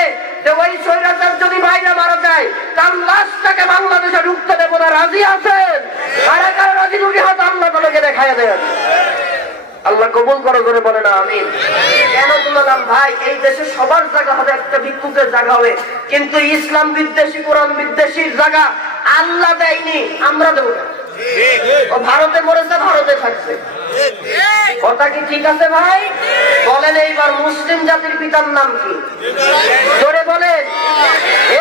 যে ওই স্বৈরাচার যদি বাইরে মারা যায় তার লাশটাকে বাংলাদেশে ঢুকতে দেবো না? রাজি আছেন? কারা কারা রাজি? দুটি হাত আল্লাহ তাআলাকে দেখায় দেন। আল্লাহ কবুল করো করে বলে না আমিন। কেন তুললাম ভাই, এই দেশে সবার জায়গা হবে, একটা ভিক্ষুকের জায়গা হবে, কিন্তু ইসলাম বিদ্বেষী কোরআন বিদ্বেষীর জায়গা আল্লাহ দেয়নি, আমরা দেবো না। ও ভারতে মরেছে, ভারতে থাকছে। কথা কি ঠিক আছে ভাই? বলেন এইবার মুসলিম জাতির পিতার নাম কি? জোরে বলেন।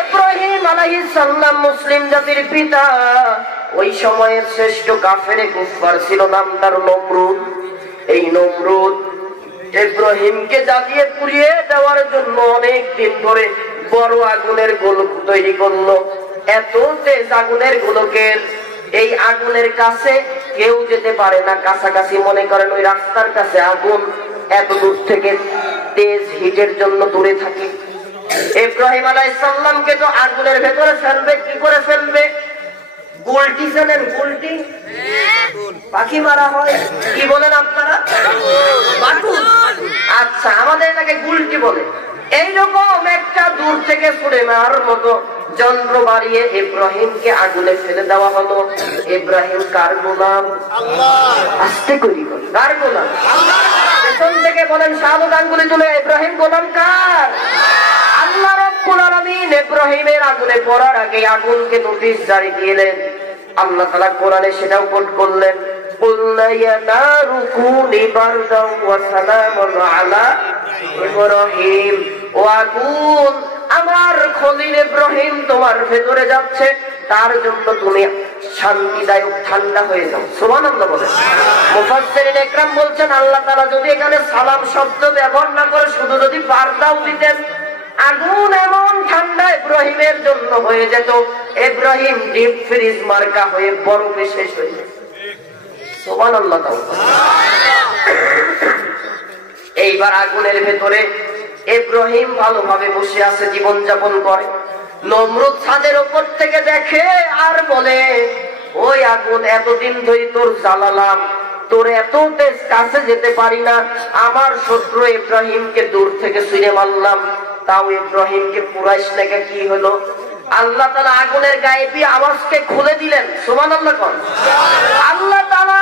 ইব্রাহিম আলাইহিস সালাম মুসলিম জাতির পিতা। ওই সময়ের শ্রেষ্ঠ কাফেরে কুফার ছিল, নাম তার নমরুদ। এই নমরুদ ইব্রাহিমকে জ্বালিয়ে পুড়িয়ে দেওয়ার জন্য অনেক দিন ধরে বড় আগুনের গোলক তৈরি করলো। এত তেজ আগুনের গোলকের, এই আগুনের কাছে কেউ যেতে পারে না, কাছাকাছি। মনে করেন ওই রাস্তার কাছে আগুন, এত দূর থেকে তেজ হিটের জন্য দূরে থাকে। ইব্রাহিম আলাইহিস সালামকে তো আগুনের ভেতরে ফেলবে, কি করে ফেলবে? গুলটি জানেন? গুলটি পাখি মারা হয়, কি বলেন আপনারা? আচ্ছা, আমাদের এটাকে গুলটি বলে। এইরকম একটা দূর থেকে ছুড়ে মারার মতো যন্ত্র বাড়িয়ে ইব্রাহিমকে আগুনে ফেলে দেওয়া হলো। ইব্রাহিম কার গোলাম? আস্তে করি কার গোলাম? পেছন থেকে বলেন শাহাদাত আঙ্গুলি তুলে, ইব্রাহিম গোলাম কার? আল্লাহ রাব্বুল আলামিন ইব্রাহিমের আগুনে পড়ার আগে আগুনকে নোটিশ জারি দিলেন। আল্লাহ তাআলা কোরআনে সেটাও কোট করলেন, কুল্লা ইয়া নারু কুনি বারদাও ওয়া সালামুন আলা ইব্রাহিম। ও আগুন, আমার খলিল ইব্রাহিম তোমার ভেতরে যাচ্ছে, তার জন্য তুমি শান্তিদায়ক ঠান্ডা হয়ে যাও। সুবহানাল্লাহ বলেন। মুফাসসিরিন ইকরাম বলছেন, আল্লাহ তাআলা যদি এখানে সালাম শব্দ ব্যবহার না করে শুধু যদি বারদাও দিতেন, আগুন এমন ঠান্ডা ইব্রাহিমের জন্য হয়ে যেত, ইব্রাহিম ডিপ ফ্রিজ মার্কা হয়ে বরফে শেষ হয়ে যেত। সুবহানাল্লাহ। এইবার আগুনের ভেতরে ইব্রাহিম ভালোভাবে বসে আছে, জীবন যাপন করে। নমরুদ ছাদের উপর থেকে দেখে আর বলে, ওই আগুন, এতদিন ধরে তোর জ্বালালাম, তোর এত তেজ, কাছে যেতে পারি না। আমার শত্রু ইব্রাহিমকে দূর থেকে ছুঁড়ে মারলাম, তাও ইব্রাহিমকে পুরাইস নাকি? কি হলো? আল্লাহ তাআলা আগুনের গায়েবী আওয়াজকে খুলে দিলেন। সুবহানাল্লাহ। আল্লাহ তাআলা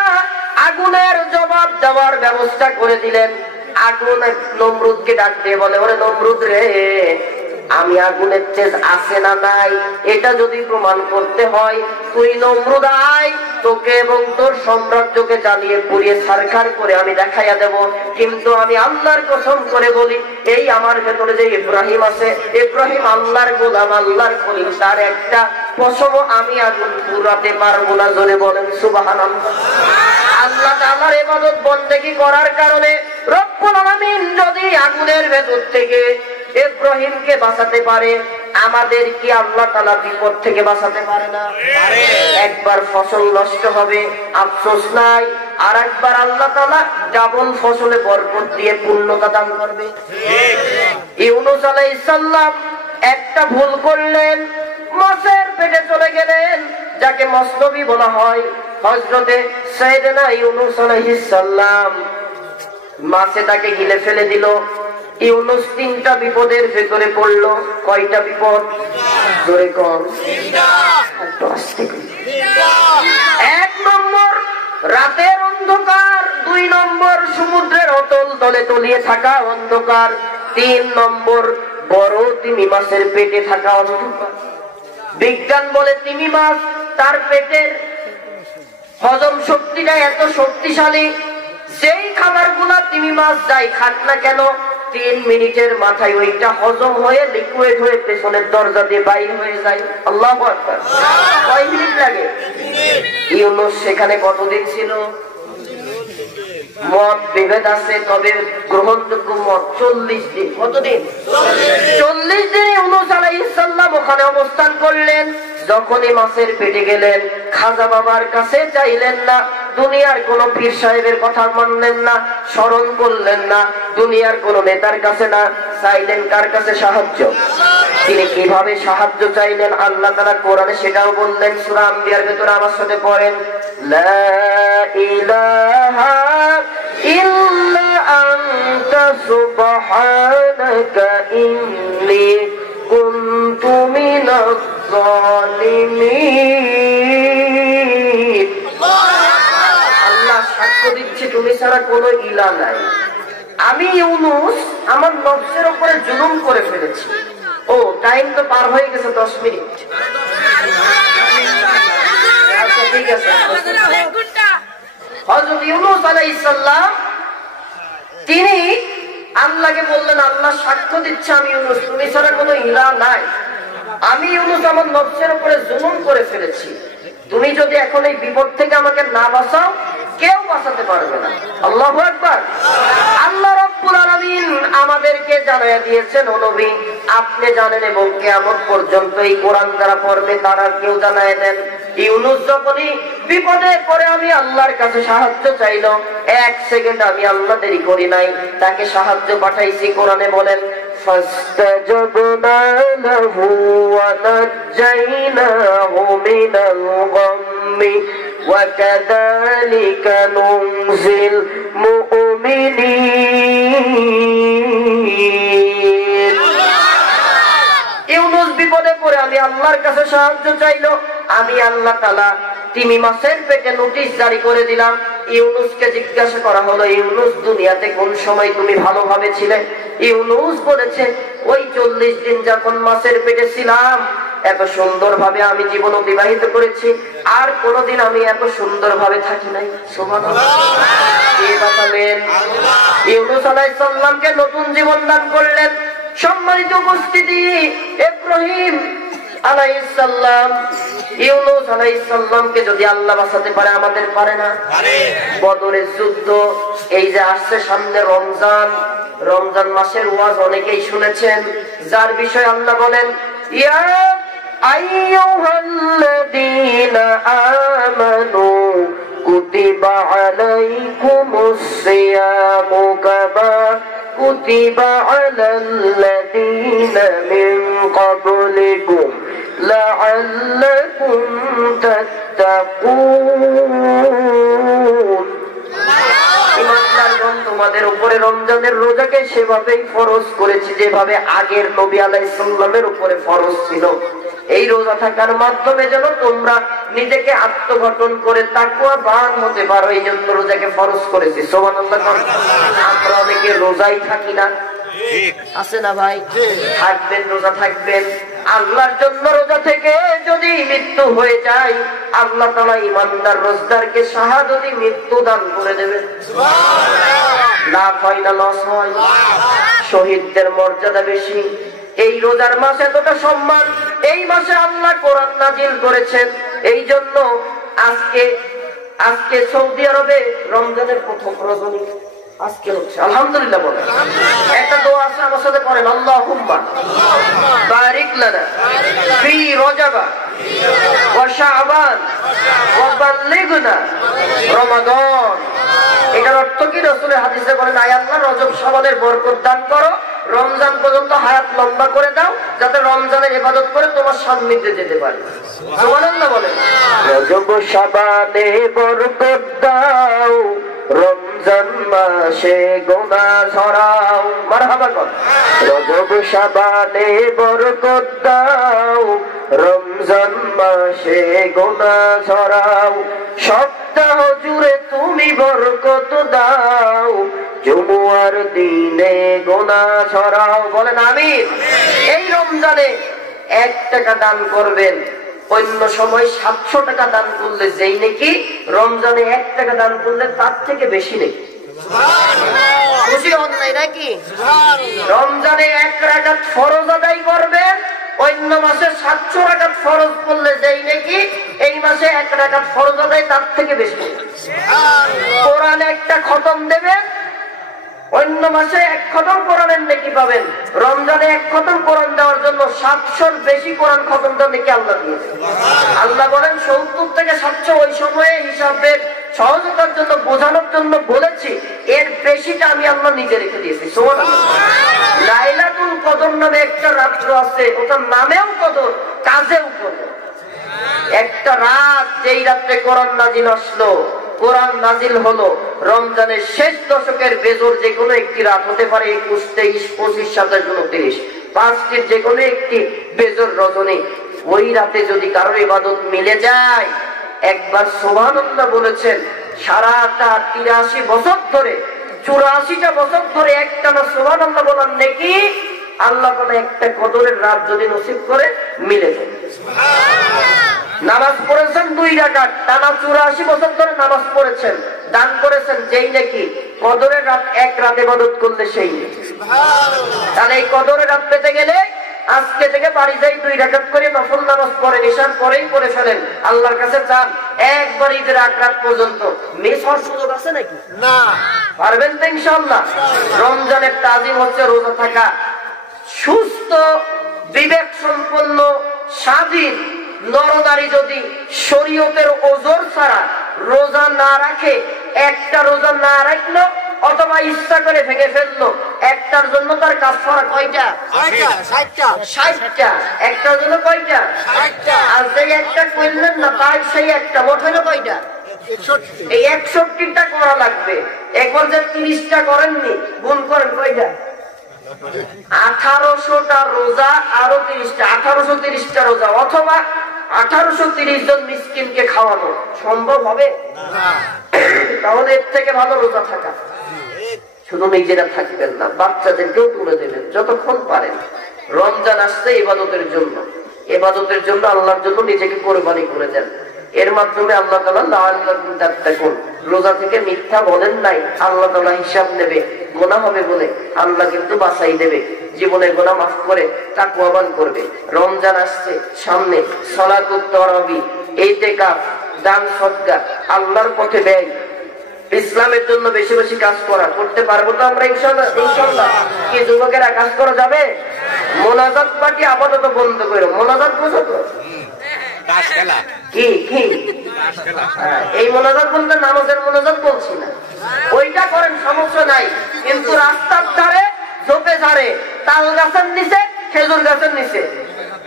আগুনের জবাব দেওয়ার ব্যবস্থা করে দিলেন। আগুন নমরুদকে ডাক দিয়ে বলে, ওরে নমরুদ রে, আমি আগুনের তেজ আছে না নাই এটা যদি প্রমাণ করতে হয়, তুই নমরুদ আয়, তোকে এবং তোর সাম্রাজ্যকে জ্বালিয়ে পুড়িয়ে ছারখার করে আমি দেখাইয়া দেব। কিন্তু আমি আল্লাহর কসম করে বলি, এই আমার ভেতরে যে ইব্রাহিম আছে, ইব্রাহিম আল্লাহর গোলাম, আল্লাহর খলিল, তার একটা পশম আমি আগুন পুরাতে পারবো না। জোরে বলেন সুবহানাল্লাহ। আল্লাহ তাআলার ইবাদত বন্দেগী করার কারণে রব্বুল আলামিন যদি আগুনের ভেতর থেকে ইব্রাহিমকে বাঁচাতে পারে, আমাদের কি আল্লাহ তাআলা বিপদ থেকে বাঁচাতে পারে না? একবার ফসল নষ্ট হবে, আফসোস নাই, আর একবার আল্লাহ তাআলা ডাবল ফসলে বরকত দিয়ে পূর্ণতা দান করবে। ইউনূস আলাইহিস সালাম একটা ভুল করলেন, মাছের পেটে চলে গেলেন, যাকে মসনবী বলা হয়। হযরতে সাইয়েদনা ইউনূস আলাইহিস সালাম মাছে তাকে গিলে ফেলে দিল। ইউনূস তিনটা বিপদের ভেতরে পড়লো। কয়টা বিপদ? জোরে কম, এক নম্বর রাতের অন্ধকার, 2 নম্বর সমুদ্রের অতল তলে তলিয়ে থাকা অন্ধকার, 3 নম্বর বড় তিমি মাছের পেটে থাকা অন্ধকার। বিজ্ঞান বলে তিমি মাছ তার পেটের হজম শক্তিটা এত শক্তিশালী, যেই খাবারগুলা তিমি মাছ যাই খাক না কেন 3 মিনিটের মাথায় ওইটা হজম হয়ে লিকুইড হয়ে পেছনের দরজা দিয়ে বাইর হয়ে যায়। আল্লাহু আকবার। কয় মিনিট লাগে? ইউনূস সেখানে কতদিন ছিল? মত বিভেদ আছে, তবে গ্রহণযোগ্য মত 40 দিন। কতদিন? 40 দিন ইউনূস আলাইহিস সালাম ওখানে অবস্থান করলেন। যখনই মাছের পেটে গেলেন, খাজা বাবার কাছে চাইলেন না, দুনিয়ার কোন পীর সাহেবের কথা মানলেন না, স্মরণ করলেন না, দুনিয়ার কোন নেতার কাছে না, চাইলেন কার কাছে? সাহায্য। তিনি কিভাবে সাহায্য চাইলেন আল্লাহ তাআলা কোরআনে সেটাও বললেন। সূরা আম্বিয়ার ভেতরে আমার সাথে পড়েন, লা ইলাহা ইল্লা আনতা সুবহানাকা ইন্নী কুনতু মিনাজ জালিমিন। আল্লাহ সাক্ষ্য দিচ্ছে তুমি ছাড়া কোনো ইলাহ নাই। আমি ইউনূস আমার নফসের উপরে জুলুম করে ফেলেছি। ও টাইম তো পার হয়ে গেছে 10 মিনিট। আচ্ছা ঠিক আছে। হযরত ইউনূস আলাইহিস সালাম তিনি আল্লাহকে বললেন, আল্লাহ সাক্ষ্য দিচ্ছে আমি ইউনূস, তুমি ছাড়া কোনো ইলাহ নাই। আমি ইউনূস আমার নফসের উপরে জুলুম করে ফেলেছি। তুমি যদি এখন এই বিপদ থেকে আমাকে না বাঁচাও, কেউ বাঁচাতে পারবে না। আল্লাহু আকবার। আল্লাহ রাব্বুল আলামিন আমাদেরকে জানায়া দিয়েছেন, ও নবী আপনি জানেন এবং কিয়ামত পর্যন্ত এই কোরআন যারা পড়বে তারা কেউ জানায় দেন। ইউনূস যখনই বিপদে পড়ে আমি আল্লাহর কাছে সাহায্য চাইলো, 1 সেকেন্ড আমি আল্লাহ দেরি করি নাই, তাকে সাহায্য পাঠাইছি। কোরআনে বলেন, ফাস্তাজাবনা লাহু ওয়া নাজ্জাইনাহু মিনাল গাম্মি ওয়া কাযালিকা নুনজিল মুমিনিন। ইউনূস বিপদে পড়ে আমি আল্লাহর কাছে সাহায্য চাইলো, আমি আল্লাহ তাআলা তিমি মাছের পেটে নোটিশ জারি করে দিলাম। ইউনূসকে জিজ্ঞাসা করা হলো, ইউনূস দুনিয়াতে কোন সময় তুমি ভালোভাবে ছিলে? ইউনূস বলেছে, ওই 40 দিন যখন মাছের পেটে ছিলাম এত সুন্দরভাবে আমি জীবন অতিবাহিত করেছি, আর কোনদিন আমি এত সুন্দরভাবে থাকি নাই। সুবহানাল্লাহ। কে বাঁচালেন? ইউনূস আলাইহিস সালামকে নতুন জীবন দান করলেন। সম্মানিত উপস্থিতি, ইব্রাহিম আলাইহিস সালাম ইউনূস আলাইহিস সালামকে যদি আল্লাহ বাঁচাতে পারে, আমাদের পারে না? বদরের যুদ্ধ, এই যে আসছে সামনে রমজান, রমজান মাসের ওয়াজ অনেকেই শুনেছেন, যার বিষয় আল্লাহ বলেন, ইয়া আইয়ুহাল্লাযীনা আমানু কুতিবা আলাইকুমুস সিয়ামু কামা কুতিবা আলাল্লাযীনা মিন ক্বাবলিকুম লাআল্লাকুম তাত্তাকুন। ইমানদারগণ, তোমাদের উপরে রমজানের রোজাকে সেভাবেই ফরজ করেছি যেভাবে আগের নবী আলাইহিস সালামের উপরে ফরজ ছিল। এই রোজা থাকার মাধ্যমে যেন তোমরা নিজেকে আত্মগঠন করে তাকওয়াবান হতে পারো, এই জন্য রোজাকে ফরজ করেছি। সুবহানাল্লাহ। আমরা অনেকে রোজাই থাকি না, আছে না ভাই? থাকবেন, রোজা থাকবেন আল্লাহর জন্য। রোজা থেকে যদি মৃত্যু হয়ে যায়, আল্লাহ তাআলা ঈমানদার রোজাদারকে শাহাদাতি মৃত্যু দান করে দেবেন। লাভ হয় না লস হয়? শহীদদের মর্যাদা বেশি। এই রোজার মাসে এতটা সম্মান, এই মাসে আল্লাহ কোরআন নাজিল করেছেন। এই জন্য আজকে সৌদি আরবে রমজানের প্রথম রজনী আজকে হচ্ছে। আলহামদুলিল্লাহ বলেন। একটা দোয়া আছে, আমার সাথে পড়েন, আল্লাহুম্মা বারিক লানা ফি রজবা ওয়া শাবান ওয়া বাল্লিগনা রমাদান। এটার অর্থ কি? রাসূলের হাদিসে বলেন, আয় আল্লাহ রজব শাবানের বরকত দান করো, রমজান পর্যন্ত হায়াত লম্বা করে দাও, যাতে রমজানের ইবাদত করে তোমার সান্নিধ্যে যেতে পারে। সুবহানাল্লাহ বলেন। রজব শাবানে বরকত দাও, রমজান রমজান মাসে গুনাহ ঝরাও, মারহাবা কর। রজব শাবানে বরকত দাও, রমজান মাসে গুনাহ ঝরাও, সপ্তাহ জুড়ে তুমি বরকত দাও, জুমুয়ার দিনে গুনাহ ঝরাও। বলেন আমিন। এই রমজানে 1 টাকা দান করবেন, অন্য সময় 700 টাকা দান করলে যেই নাকি রমজানে 1 টাকা দান করলে তার থেকে বেশি নেই। খুশি হন নাই নাকি? রমজানে 1 রাকাত ফরজ আদায় করবেন, অন্য মাসে 700 রাকাত ফরজ করলে যেই নাকি এই মাসে 1 রাকাত ফরজ আদায় তার থেকে বেশি। কোরআন একটা খতম দেবেন, অন্য মাসে 1 খতম কোরআনের নেকি পাবেন, রমজানে 1 খতম কোরআন দেওয়ার জন্য 700-র বেশি কোরআন খতম দেওয়ার নেকি আল্লাহ দিয়েছে। আল্লাহ বলেন 70 থেকে 700 ওই সময়ে হিসাবের সহজতার জন্য বোঝানোর জন্য বলেছি, এর বেশিটা আমি আল্লাহ নিজে রেখে দিয়েছি। সুবহানাল্লাহ। লাইলাতুল কদর নামে একটা রাত্র আছে, ওটার নামেও কদর, কাজেও কদর। একটা রাত যেই রাত্রে কোরআন নাজিল আসলো, কোরআন নাজিল হলো রমজানের শেষ দশকের বেজর যে কোনো একটি রাত হতে পারে 21, 23, 25, 27, 29, 5টির যে কোনো একটি বেজর রজনী। ওই রাতে যদি কারোর ইবাদত মিলে যায়, একবার সুবহানাল্লাহ বলেছেন, সারাটা 83 বছর ধরে 84টা বছর ধরে একটানা সুবহানাল্লাহ বলার নেকি আল্লাহ কোন একটা কদরের রাত যদি নসিব করে মিলে যায়। নামাজ পড়েছেন 2 রাকাত, টানা 84 বছর ধরে নামাজ পড়েছেন, দান করেছেন, যেই নাকি কদরের রাত 1 রাত ইবাদত করলে সেই নেকি। তাহলে এই কদরের রাত পেতে গেলে আজকে থেকে বাড়ি যাই 2 রাকাত করে নফল নামাজ পড়েন, ঈশার পরেই পড়ে ফেলেন, আল্লাহর কাছে চান একবার ঈদের 1 রাত পর্যন্ত মিস হওয়ার সুযোগ আছে নাকি? না। পারবেন তো ইনশাআল্লাহ। রমজানের তাজিম হচ্ছে রোজা থাকা। সুস্থ বিবেক সম্পন্ন স্বাধীন নরনারী যদি শরীয়তের ওজর ছাড়া রোজা না রাখে, একটা রোজা না রাখলো অথবা ইচ্ছা করে ভেঙে ফেললো, একটার জন্য তার কাফারা কয়টা? 60টা। একটার জন্য কয়টা? 60টা। আর যেই একটা করলেন না তাই সেই একটা, মোট হলো কয়টা? 61। এই 61টা করা লাগবে। একবার যে 30টা করেননি, গুণ করেন কয়টা? 1800টা রোজা আরো 30টা, 1830টা রোজা, অথবা 1830 জন মিসকিনকে খাওয়ানো সম্ভব হবে? তাহলে এর থেকে ভালো রোজা থাকা। শুধু নিজেরা থাকবেন না, বাচ্চাদেরকেও তুলে দেবেন যতক্ষণ পারেন। রমজান আসছে ইবাদতের জন্য, ইবাদতের জন্য আল্লাহর জন্য নিজেকে কোরবানি করে দেন। এর মাধ্যমে আল্লাহ তাআলা লাআল্লাকুম তাত্তাকুন, রোজা থেকে মিথ্যা বলেন নাই, আল্লাহ তাআলা হিসাব নেবে, গুনাহ হবে বলে আল্লাহ কিন্তু বাঁচাই দেবে, জীবনে গুনাহ মাফ করে তাকওয়াবান করবে। রমজান আসছে সামনে, সালাতুত তারাবি, ইতিকাফ, দান সদকা, আল্লাহর পথে ব্যয়, ইসলামের জন্য বেশি বেশি কাজ করা। করতে পারবো তো আমরা ইনশাআল্লাহ? কি যুবকেরা কাজ করা যাবে? মোনাজাত পার্টি আপাতত বন্ধ করো। মোনাজাত বুঝো তো? কি কি এই মোনাজাত বলতে নামাজের মোনাজাত বলছি না, ওইটা করেন, সমস্যা নাই। কিন্তু রাস্তার ধারে, ঝোপে ঝাড়ে, তাল গাছের নিচে, খেজুর গাছের নিচে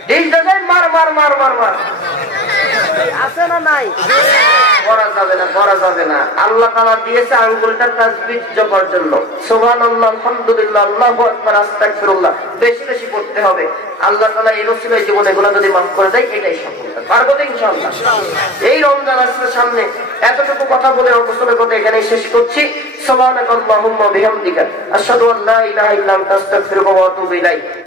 ডিশ দেবে, মার মার মার মার মার, আছে না নাই? করা যাবে না, করা যাবে না। আল্লাহ তাআলা দিয়েছে আঙ্গুলটা তাসবিহ জপার জন্য। সুবহানাল্লাহ, আলহামদুলিল্লাহ, আল্লাহু আকবার, আস্তাগফিরুল্লাহ বেশি বেশি করতে হবে। আল্লাহ তাআলা এই রসুলের জীবনে গুনাহ যদি মাফ করে দেয়, এটাই সফলতা। পারবো তো ইনশাআল্লাহ? এই রমজান আসছে সামনে, এতটুকু কথা বলে অবসরের কথা এখানেই শেষ করছি। সুবহানাকাল্লাহুম্মা বিহামদিকা আশহাদু আল্লা ইলাহা ইল্লা আনতা আস্তাগফিরুকা ওয়া আতুবু ইলাইক।